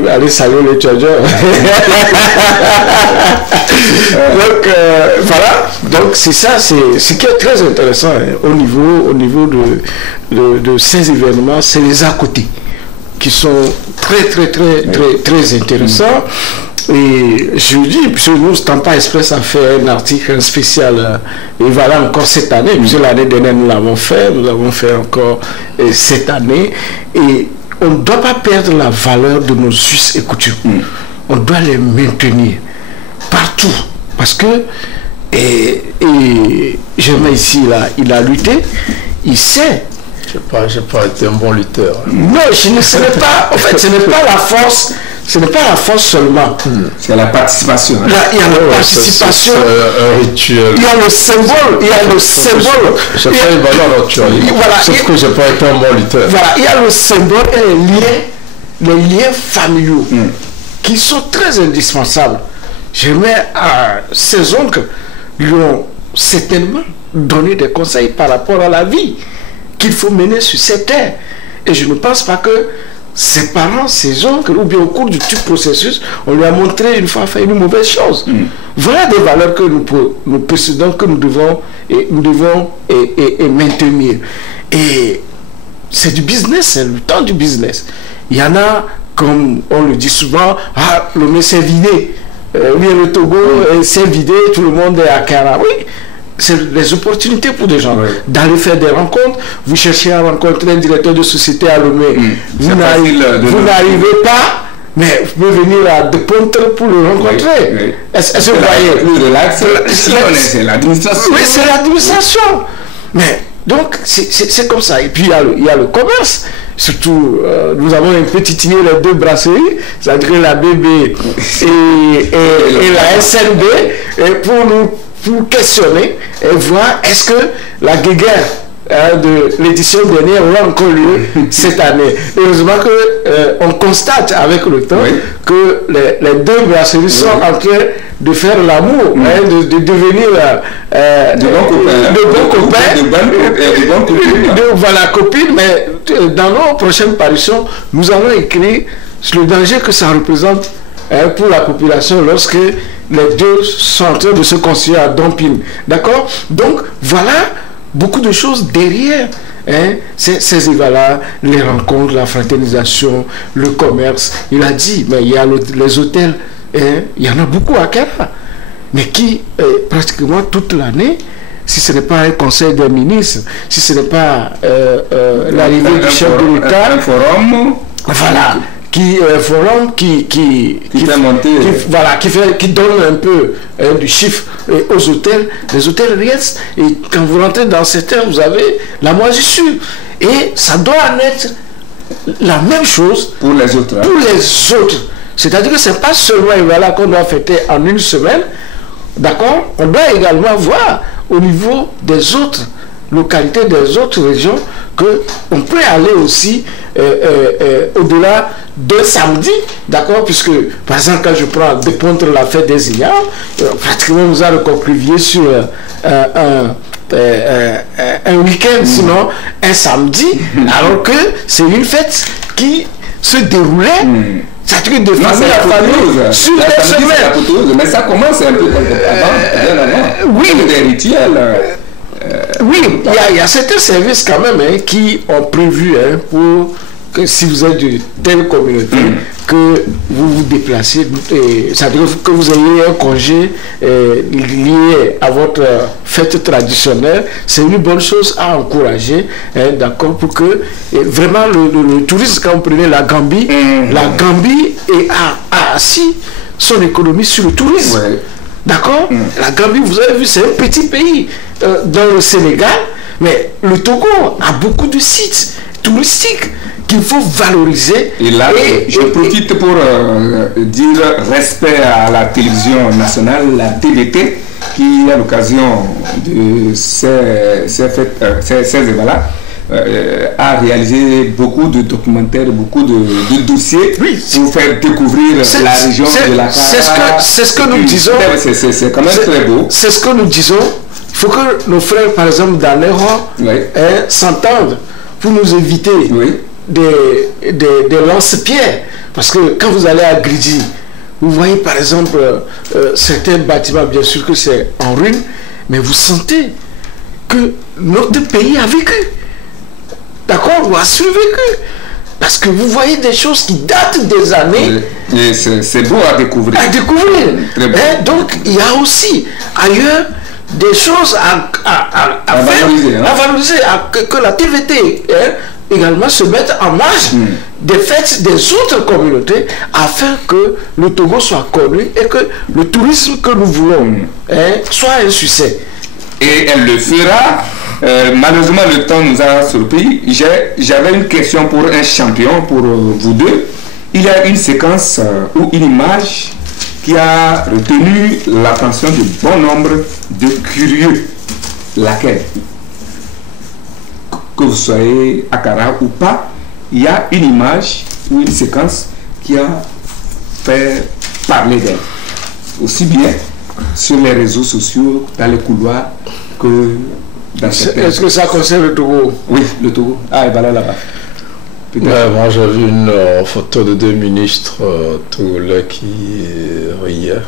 aller saluer le Tchadjo. Donc voilà, donc c'est ça, c'est ce qui est très intéressant au niveau de ces événements, c'est les à côté qui sont très intéressants. Et je dis, puisque nous, Tampa Express a fait un article spécial, et voilà encore cette année, puisque l'année dernière nous l'avons fait encore cette année, et on ne doit pas perdre la valeur de nos us et coutumes. On doit les maintenir partout, parce que, et je mets ici, là, il a lutté, il sait. Je n'ai pas été un bon lutteur. Non, ce n'est pas, en fait, ce n'est pas la force. Ce n'est pas la force seulement. C'est la participation. Là, il y a la participation. Il y a le symbole. Il y a le symbole. Je fais une valeur naturelle. Voilà, sauf que je n'ai pas été un bon lutteur. Voilà, il y a le symbole et les liens familiaux qui sont très indispensables. Je mets à ces oncles lui ont certainement donné des conseils par rapport à la vie qu'il faut mener sur cette terre. Et je ne pense pas que ses parents, ses oncles, ou bien au cours du processus, on lui a montré une fois fait une mauvaise chose. Voilà des valeurs que nous possédons, que nous devons maintenir. Et c'est du business, c'est le temps du business. Il y en a, comme on le dit souvent, ah, le mec s'est vidé. Oui, le Togo s'est vidé, tout le monde est à Kara. Oui. C'est des opportunités pour des gens d'aller faire des rencontres. Vous cherchez à rencontrer un directeur de société à Lomé, vous n'arrivez pas, mais vous pouvez venir à De Pontre pour le rencontrer. Est-ce que vous voyez? C'est l'administration. Oui, c'est l'administration. Mais donc c'est comme ça. Et puis il y a le commerce. Surtout, nous avons un petit titillé les 2 brasseries, c'est-à-dire la BB et la SNB, et pour questionner et voir est-ce que la guéguerre de l'édition dernière aura encore lieu cette année. Heureusement qu'on constate avec le temps que les 2 brasseries sont en train de faire l'amour, de devenir de bons copains, voilà, copines, mais dans nos prochaines parutions, nous allons écrire sur le danger que ça représente pour la population lorsque les 2 sont en train de se construire à Dompine. D'accord? Donc, voilà beaucoup de choses derrière ces événements, les rencontres, la fraternisation, le commerce. Il a dit, mais il y a les hôtels, il y en a beaucoup à Kara, mais qui, pratiquement toute l'année, si ce n'est pas un conseil des ministres, si ce n'est pas l'arrivée du chef de l'État, un forum, voilà, forum qui donne un peu du chiffre aux hôtels. Les hôtels restent, et quand vous rentrez dans certains, vous avez la moisissure. Et ça doit en être la même chose pour les autres. Pour les autres. C'est-à-dire que ce n'est pas seulement voilà, qu'on doit fêter en une semaine. D'accord? On doit également voir au niveau des autres localités, des autres régions, qu'on peut aller aussi au-delà de samedi, d'accord, puisque par exemple quand je prends contre la fête des Ignards, pratiquement nous allons concluvier sur un week-end, sinon un samedi, alors que c'est une fête qui se déroulait. Ça tue de famille à famille sur les semaines. Mais ça commence un peu avant. Oui, des rituels. Oui, il y a certains services quand même qui ont prévu pour que si vous êtes de telle communauté, que vous vous déplacez, ça veut dire que vous ayez un congé lié à votre fête traditionnelle. C'est une bonne chose à encourager, d'accord, pour que vraiment le tourisme, quand vous prenez la Gambie, la Gambie a assis son économie sur le tourisme. Ouais. D'accord. La Gambie, vous avez vu, c'est un petit pays dans le Sénégal, mais le Togo a beaucoup de sites touristiques qu'il faut valoriser. Et là, je profite pour dire respect à la télévision nationale, la TVT, qui, à l'occasion de ces événements-là, a réalisé beaucoup de documentaires, beaucoup de dossiers pour faire découvrir la région de la Kara. C'est ce que nous disons. C'est quand même très beau. C'est ce que nous disons. Il faut que nos frères, par exemple, dans les rangs, s'entendent pour nous éviter des lance-pierres. Parce que quand vous allez à Gridi, vous voyez par exemple certains bâtiments, bien sûr que c'est en ruine, mais vous sentez que notre pays a vécu. D'accord, ou a survécu. Parce que vous voyez des choses qui datent des années. C'est beau à découvrir. À découvrir. Donc, il y a aussi ailleurs des choses à valoriser. À valoriser, que la TVT également se mette en marge des fêtes des autres communautés afin que le Togo soit connu et que le tourisme que nous voulons soit un succès. Et elle le fera. Malheureusement, le temps nous a surpris. J'avais une question pour un champion, pour vous deux. Il y a une séquence ou une image qui a retenu l'attention de bon nombre de curieux. Laquelle? Que vous soyez à Kara ou pas, il y a une image ou une séquence qui a fait parler d'elle. Aussi bien sur les réseaux sociaux, dans les couloirs, que dans certains... Est-ce que ça concerne le Togo? Oui, le Togo. Ah, et voilà là-bas. Moi, j'ai vu une photo de deux ministres togolais qui riaient.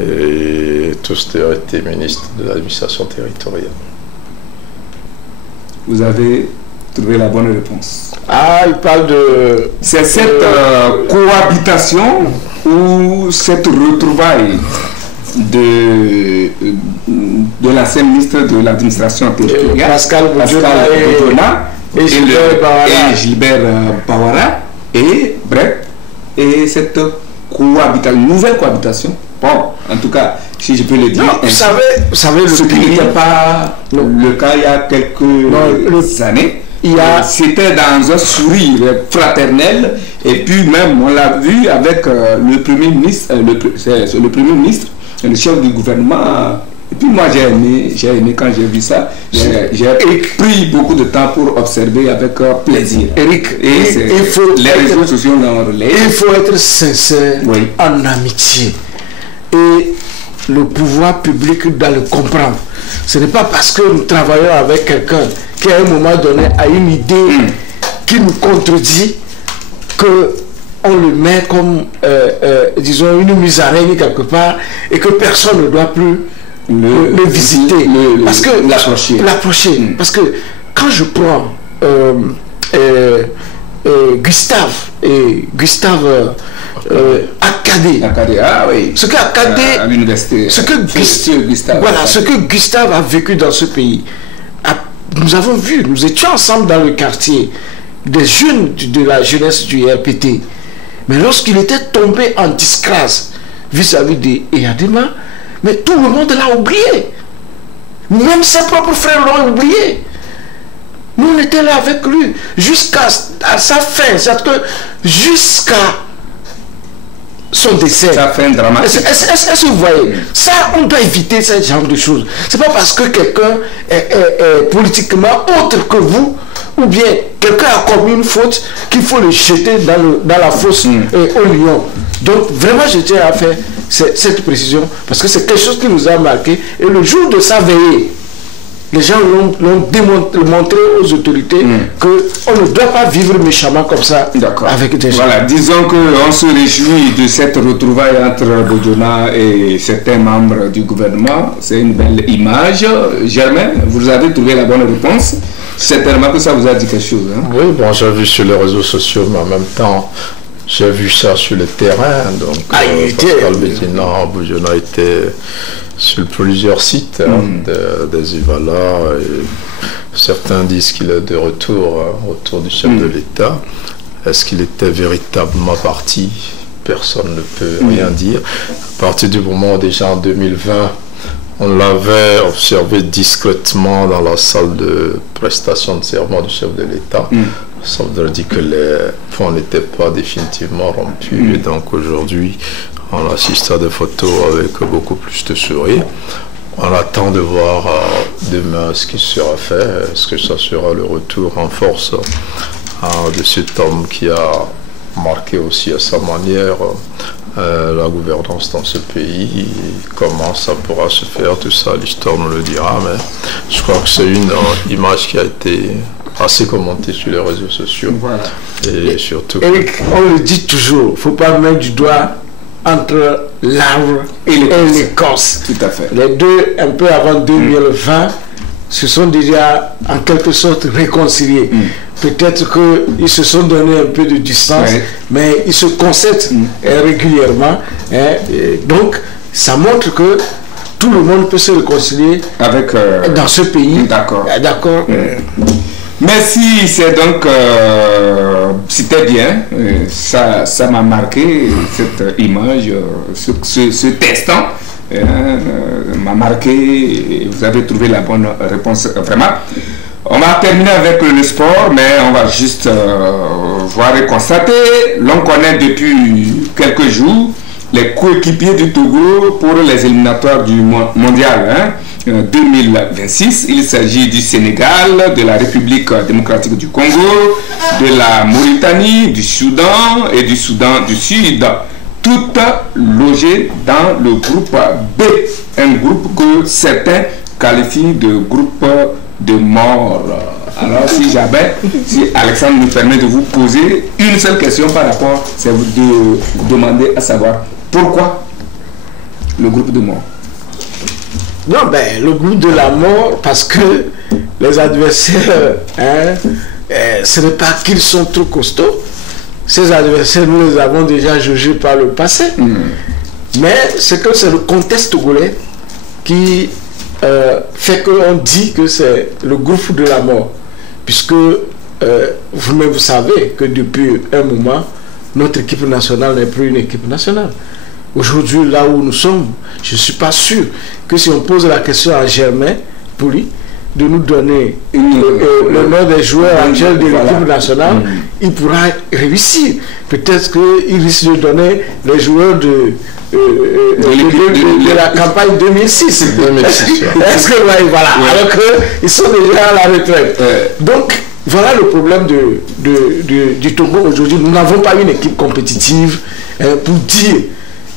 Et tous d'ailleurs étaient ministres de l'administration territoriale. Vous avez trouvé la bonne réponse. Ah, il parle de... C'est cette cohabitation ou cette retrouvaille de l'ancien ministre de l'administration territoriale, Pascal Boudjona, et Gilbert Bawara, et bref, et cette cohabitation, nouvelle cohabitation. Bon, en tout cas, si je peux le dire, non, vous savez ce qui n'était pas le cas il y a quelques années. C'était dans un sourire fraternel, et puis même on l'a vu avec le premier ministre, le premier ministre, le chef du gouvernement. Et puis moi j'ai aimé quand j'ai vu ça. J'ai pris beaucoup de temps pour observer avec plaisir. Eric, les réseaux sociaux l'ont relayé. Il faut être sincère en amitié. Et le pouvoir public doit le comprendre. Ce n'est pas parce que nous travaillons avec quelqu'un qui à un moment donné a une idée qui nous contredit que on le met comme disons une musaraigne quelque part et que personne ne doit plus le visiter, parce que l'approcher. Parce que quand je prends Gustave Akadé, ce que Akadé, à l'université, ce que Gustave a vécu dans ce pays, nous avons vu, nous étions ensemble dans le quartier, des jeunes de la jeunesse du RPT, mais lorsqu'il était tombé en disgrâce vis-à-vis des Eyadema, mais tout le monde l'a oublié. Même ses propres frères l'ont oublié. Nous, on était là avec lui jusqu'à sa fin, c'est-à-dire que jusqu'à son décès. Sa fin dramatique. Est-ce que vous voyez? Ça, on doit éviter ce genre de choses. C'est pas parce que quelqu'un est politiquement autre que vous, ou bien quelqu'un a commis une faute, qu'il faut le jeter dans la fosse au lion. Donc, vraiment, je tiens à faire cette précision, parce que c'est quelque chose qui nous a marqué. Et le jour de sa veillée, les gens l'ont montré aux autorités qu'on ne doit pas vivre méchamment comme ça avec des gens. Voilà, disons qu'on se réjouit de cette retrouvaille entre Bodiona et certains membres du gouvernement. C'est une belle image. Germain, vous avez trouvé la bonne réponse. Certainement que ça vous a dit quelque chose. Hein? Oui, bon, j'ai vu sur les réseaux sociaux, mais en même temps, j'ai vu ça sur le terrain. Donc, Pascal Bodiona était sur plusieurs sites des Ivala. Certains disent qu'il est de retour autour du chef de l'État. Est-ce qu'il était véritablement parti? Personne ne peut rien dire. À partir du moment où déjà en 2020, on l'avait observé discrètement dans la salle de prestation de serment du chef de l'État. Ça voudrait dire que les ponts n'étaient pas définitivement rompus. Et donc aujourd'hui, on assiste à des photos avec beaucoup plus de sourires. On attend de voir demain ce qui sera fait. Est-ce que ça sera le retour en force de cet homme qui a marqué aussi à sa manière la gouvernance dans ce pays? Comment ça pourra se faire, tout ça, l'histoire nous le dira. Mais je crois que c'est une image qui a été assez commentée sur les réseaux sociaux. Voilà. Et surtout... Eric, on le dit toujours, il ne faut pas mettre du doigt entre l'arbre et l'écorce. Tout à fait. Les deux, un peu avant 2020, se sont déjà en quelque sorte réconciliés. Peut-être qu'ils se sont donné un peu de distance, mais ils se concèdent régulièrement. Donc, ça montre que tout le monde peut se réconcilier avec, dans ce pays. D'accord. D'accord. Merci, c'est donc, c'était bien, ça m'a marqué, cette image, ce testant m'a marqué, vous avez trouvé la bonne réponse, vraiment. On va terminer avec le sport, mais on va juste voir et constater, l'on connaît depuis quelques jours les coéquipiers du Togo pour les éliminatoires du mondial 2026. Il s'agit du Sénégal, de la République démocratique du Congo, de la Mauritanie, du Soudan et du Soudan du Sud. Toutes logées dans le groupe B, un groupe que certains qualifient de groupe de mort. Alors si Alexandre me permet de vous poser une seule question par rapport, c'est de demander à savoir pourquoi le groupe de mort? Non, ben, le groupe de la mort, parce que les adversaires, ce n'est pas qu'ils sont trop costauds. Ces adversaires, nous les avons déjà jugés par le passé. Mais c'est que c'est le contexte togolais qui fait qu'on dit que c'est le groupe de la mort. Puisque vous-même, vous savez que depuis un moment, notre équipe nationale n'est plus une équipe nationale. Aujourd'hui, là où nous sommes, je ne suis pas sûr que si on pose la question à Germain Pouli de nous donner le nom des joueurs actuels de l'équipe nationale, il pourra réussir. Peut-être qu'il risque de donner les joueurs de la campagne 2006. Est-ce que voilà, alors qu'ils sont déjà à la retraite. Donc, voilà le problème du Togo aujourd'hui. Nous n'avons pas une équipe compétitive pour dire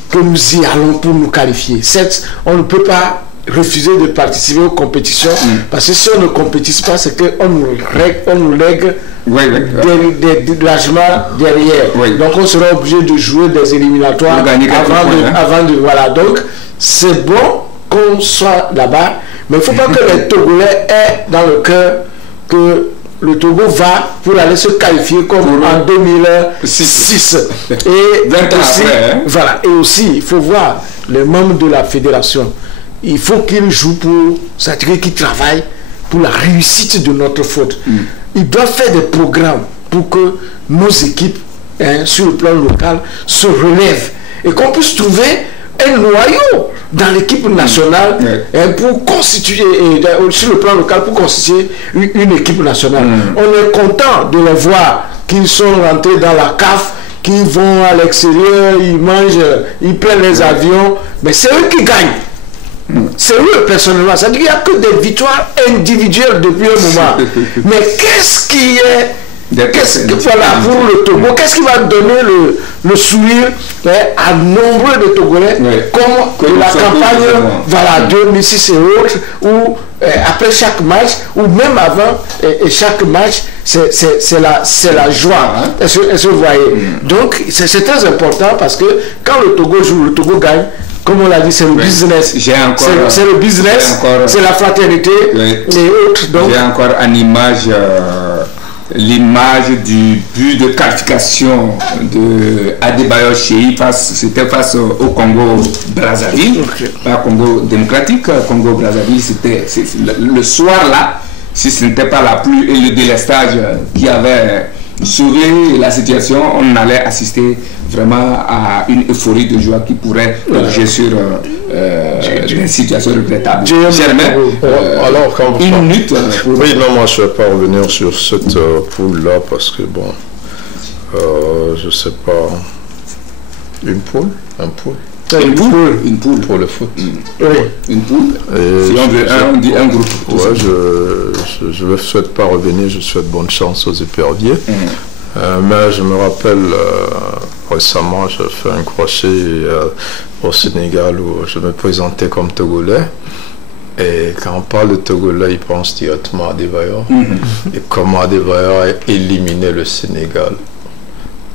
que nous y allons pour nous qualifier. Certes, on ne peut pas refuser de participer aux compétitions parce que si on ne compétisse pas, c'est qu'on nous lègue des largement derrière. Donc on sera obligé de jouer des éliminatoires avant de voilà. Donc c'est bon qu'on soit là-bas, mais il ne faut pas que les Togolais aient dans le cœur que le Togo va pour aller se qualifier comme en 2006. Et aussi, voilà. Et aussi, il faut voir les membres de la fédération. Il faut qu'ils jouent pour, c'est-à-dire qu'ils travaillent pour la réussite de notre faute. Ils doivent faire des programmes pour que nos équipes, sur le plan local, se relèvent et qu'on puisse trouver un noyau dans l'équipe nationale pour constituer, sur le plan local, pour constituer une équipe nationale. On est content de les voir qu'ils sont rentrés dans la CAF, qu'ils vont à l'extérieur, ils mangent, ils prennent les avions, mais c'est eux qui gagnent. C'est eux personnellement. C'est-à-dire qu'il n'y a que des victoires individuelles depuis un moment. Mais qu'est-ce qui est Voilà, pour le Togo, qu'est-ce qui va donner le sourire à nombreux de Togolais, comme la campagne 2006 et autres, où après chaque match, ou même avant et chaque match, c'est la joie. Est-ce que vous voyez? Donc, c'est très important parce que quand le Togo joue, le Togo gagne. Comme on l'a dit, c'est le business. C'est le business, c'est la fraternité et autres. J'ai encore en image l'image du but de qualification de Adebayor Cheyi, c'était face au Congo-Brazzaville, pas Congo démocratique, Congo-Brazzaville, c'était le soir là, si ce n'était pas la pluie et le délestage qui avait sauvé la situation, on allait assister vraiment à une euphorie de joie qui pourrait diriger sur une situation regrettable. Germain, alors quand une minute. Oui, non, moi je ne vais pas revenir sur cette poule-là parce que bon, je ne sais pas, une poule. Une poule pour le foot. Oui. Une poule. Si on dit un groupe. Ouais, je ne souhaite pas revenir, je souhaite bonne chance aux éperviers. Mais je me rappelle récemment, j'ai fait un crochet au Sénégal où je me présentais comme Togolais. Et quand on parle de Togolais, ils pensent directement à Adebayor. Et comment Adebayor a éliminé le Sénégal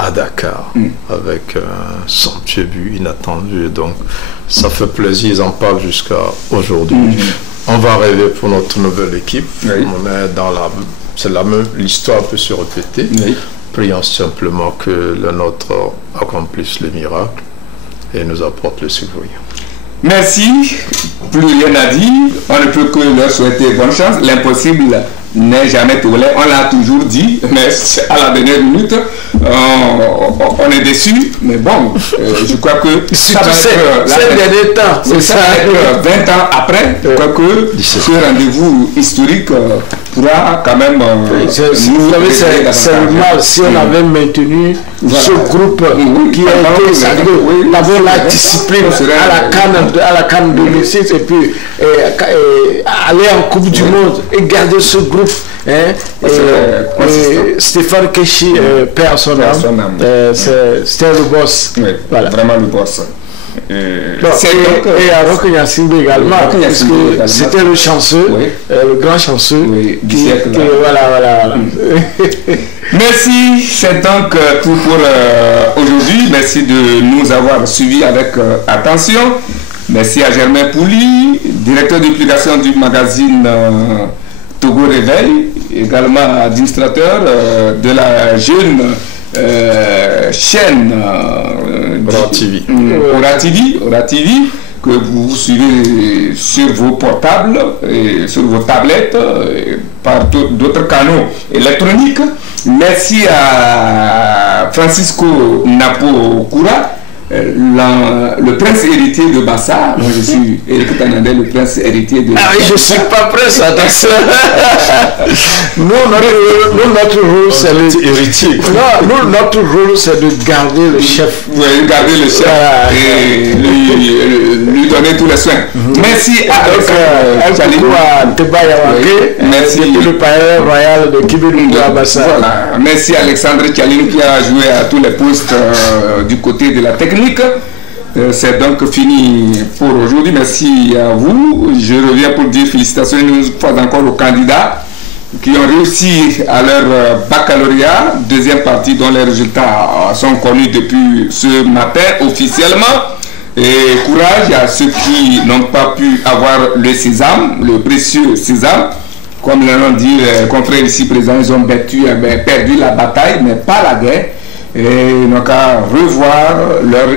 à Dakar avec un somptueux but inattendu. Donc ça fait plaisir, ils en parlent jusqu'à aujourd'hui. On va rêver pour notre nouvelle équipe. On est dans l'histoire peut se répéter. Prions simplement que le nôtre accomplisse les miracles et nous apporte le secours. Merci, plus rien à dire, on ne peut que leur souhaiter bonne chance. L'impossible n'est jamais toléré, on l'a toujours dit, mais à la dernière minute, on est déçu, mais bon, je crois que ça va être dernier temps, c'est ça, 20 ans après, je crois que ce rendez-vous historique pourra quand même c'est le mal si on avait maintenu ce groupe qui a été sacré, d'abord la discipline à la CAN 2006 et puis aller en Coupe du Monde et garder ce groupe. Stéphane Keshi, père son âme, c'était le boss. Voilà. Vraiment le boss. Et Arok Nyassimbe également, parce que c'était le chanceux, le grand chanceux. Voilà. Merci, c'est donc tout pour aujourd'hui. Merci de nous avoir suivis avec attention. Merci à Germain Pouli, directeur de publication du magazine Togo Réveil, également administrateur de la jeune chaîne Ora TV, que vous suivez sur vos portables, et sur vos tablettes, et par d'autres canaux électroniques. Merci à Francisco Napo-Koura, le prince héritier de Bassa. Moi je suis Eric Tanandé, le prince héritier de Bassa. Ah oui, je ne suis pas prince, attention. Nous, notre rôle, c'est héritier. Non, notre rôle, c'est de garder le chef. Oui, garder le chef et lui donner tous les soins. Merci à merci le père royal de Kibédou à Bassa. Voilà. Merci à Alexandre Tchaline qui a joué à tous les postes du côté de la technique. C'est donc fini pour aujourd'hui. Merci à vous. Je reviens pour dire félicitations une fois encore aux candidats qui ont réussi à leur baccalauréat, deuxième partie dont les résultats sont connus depuis ce matin officiellement. Et courage à ceux qui n'ont pas pu avoir le sésame, le précieux sésame. Comme l'ont dit les confrères ici présents, ils ont perdu la bataille, mais pas la guerre. Et ils n'ont qu'à revoir leur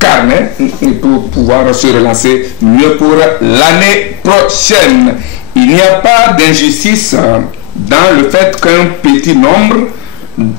carnet pour pouvoir se relancer mieux pour l'année prochaine. Il n'y a pas d'injustice dans le fait qu'un petit nombre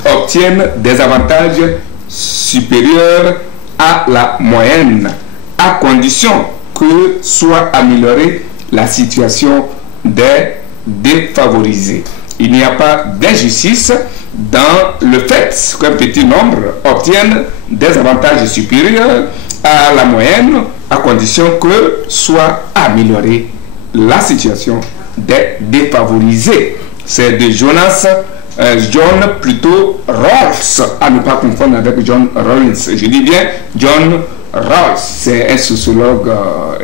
obtienne des avantages supérieurs à la moyenne, à condition que soit améliorée la situation des défavorisés. Il n'y a pas d'injustice dans le fait qu'un petit nombre obtienne des avantages supérieurs à la moyenne, à condition que soit améliorée la situation des défavorisés. C'est de Jonas John plutôt Rawls, à ne pas confondre avec John Rawls. Je dis bien John Rawls, c'est un sociologue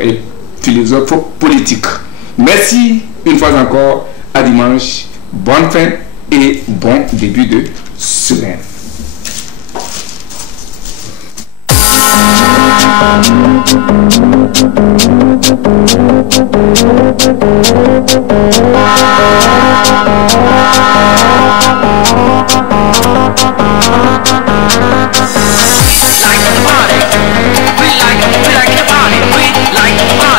et philosophe politique. Merci une fois encore, à dimanche, bonne fin et bon début de semaine.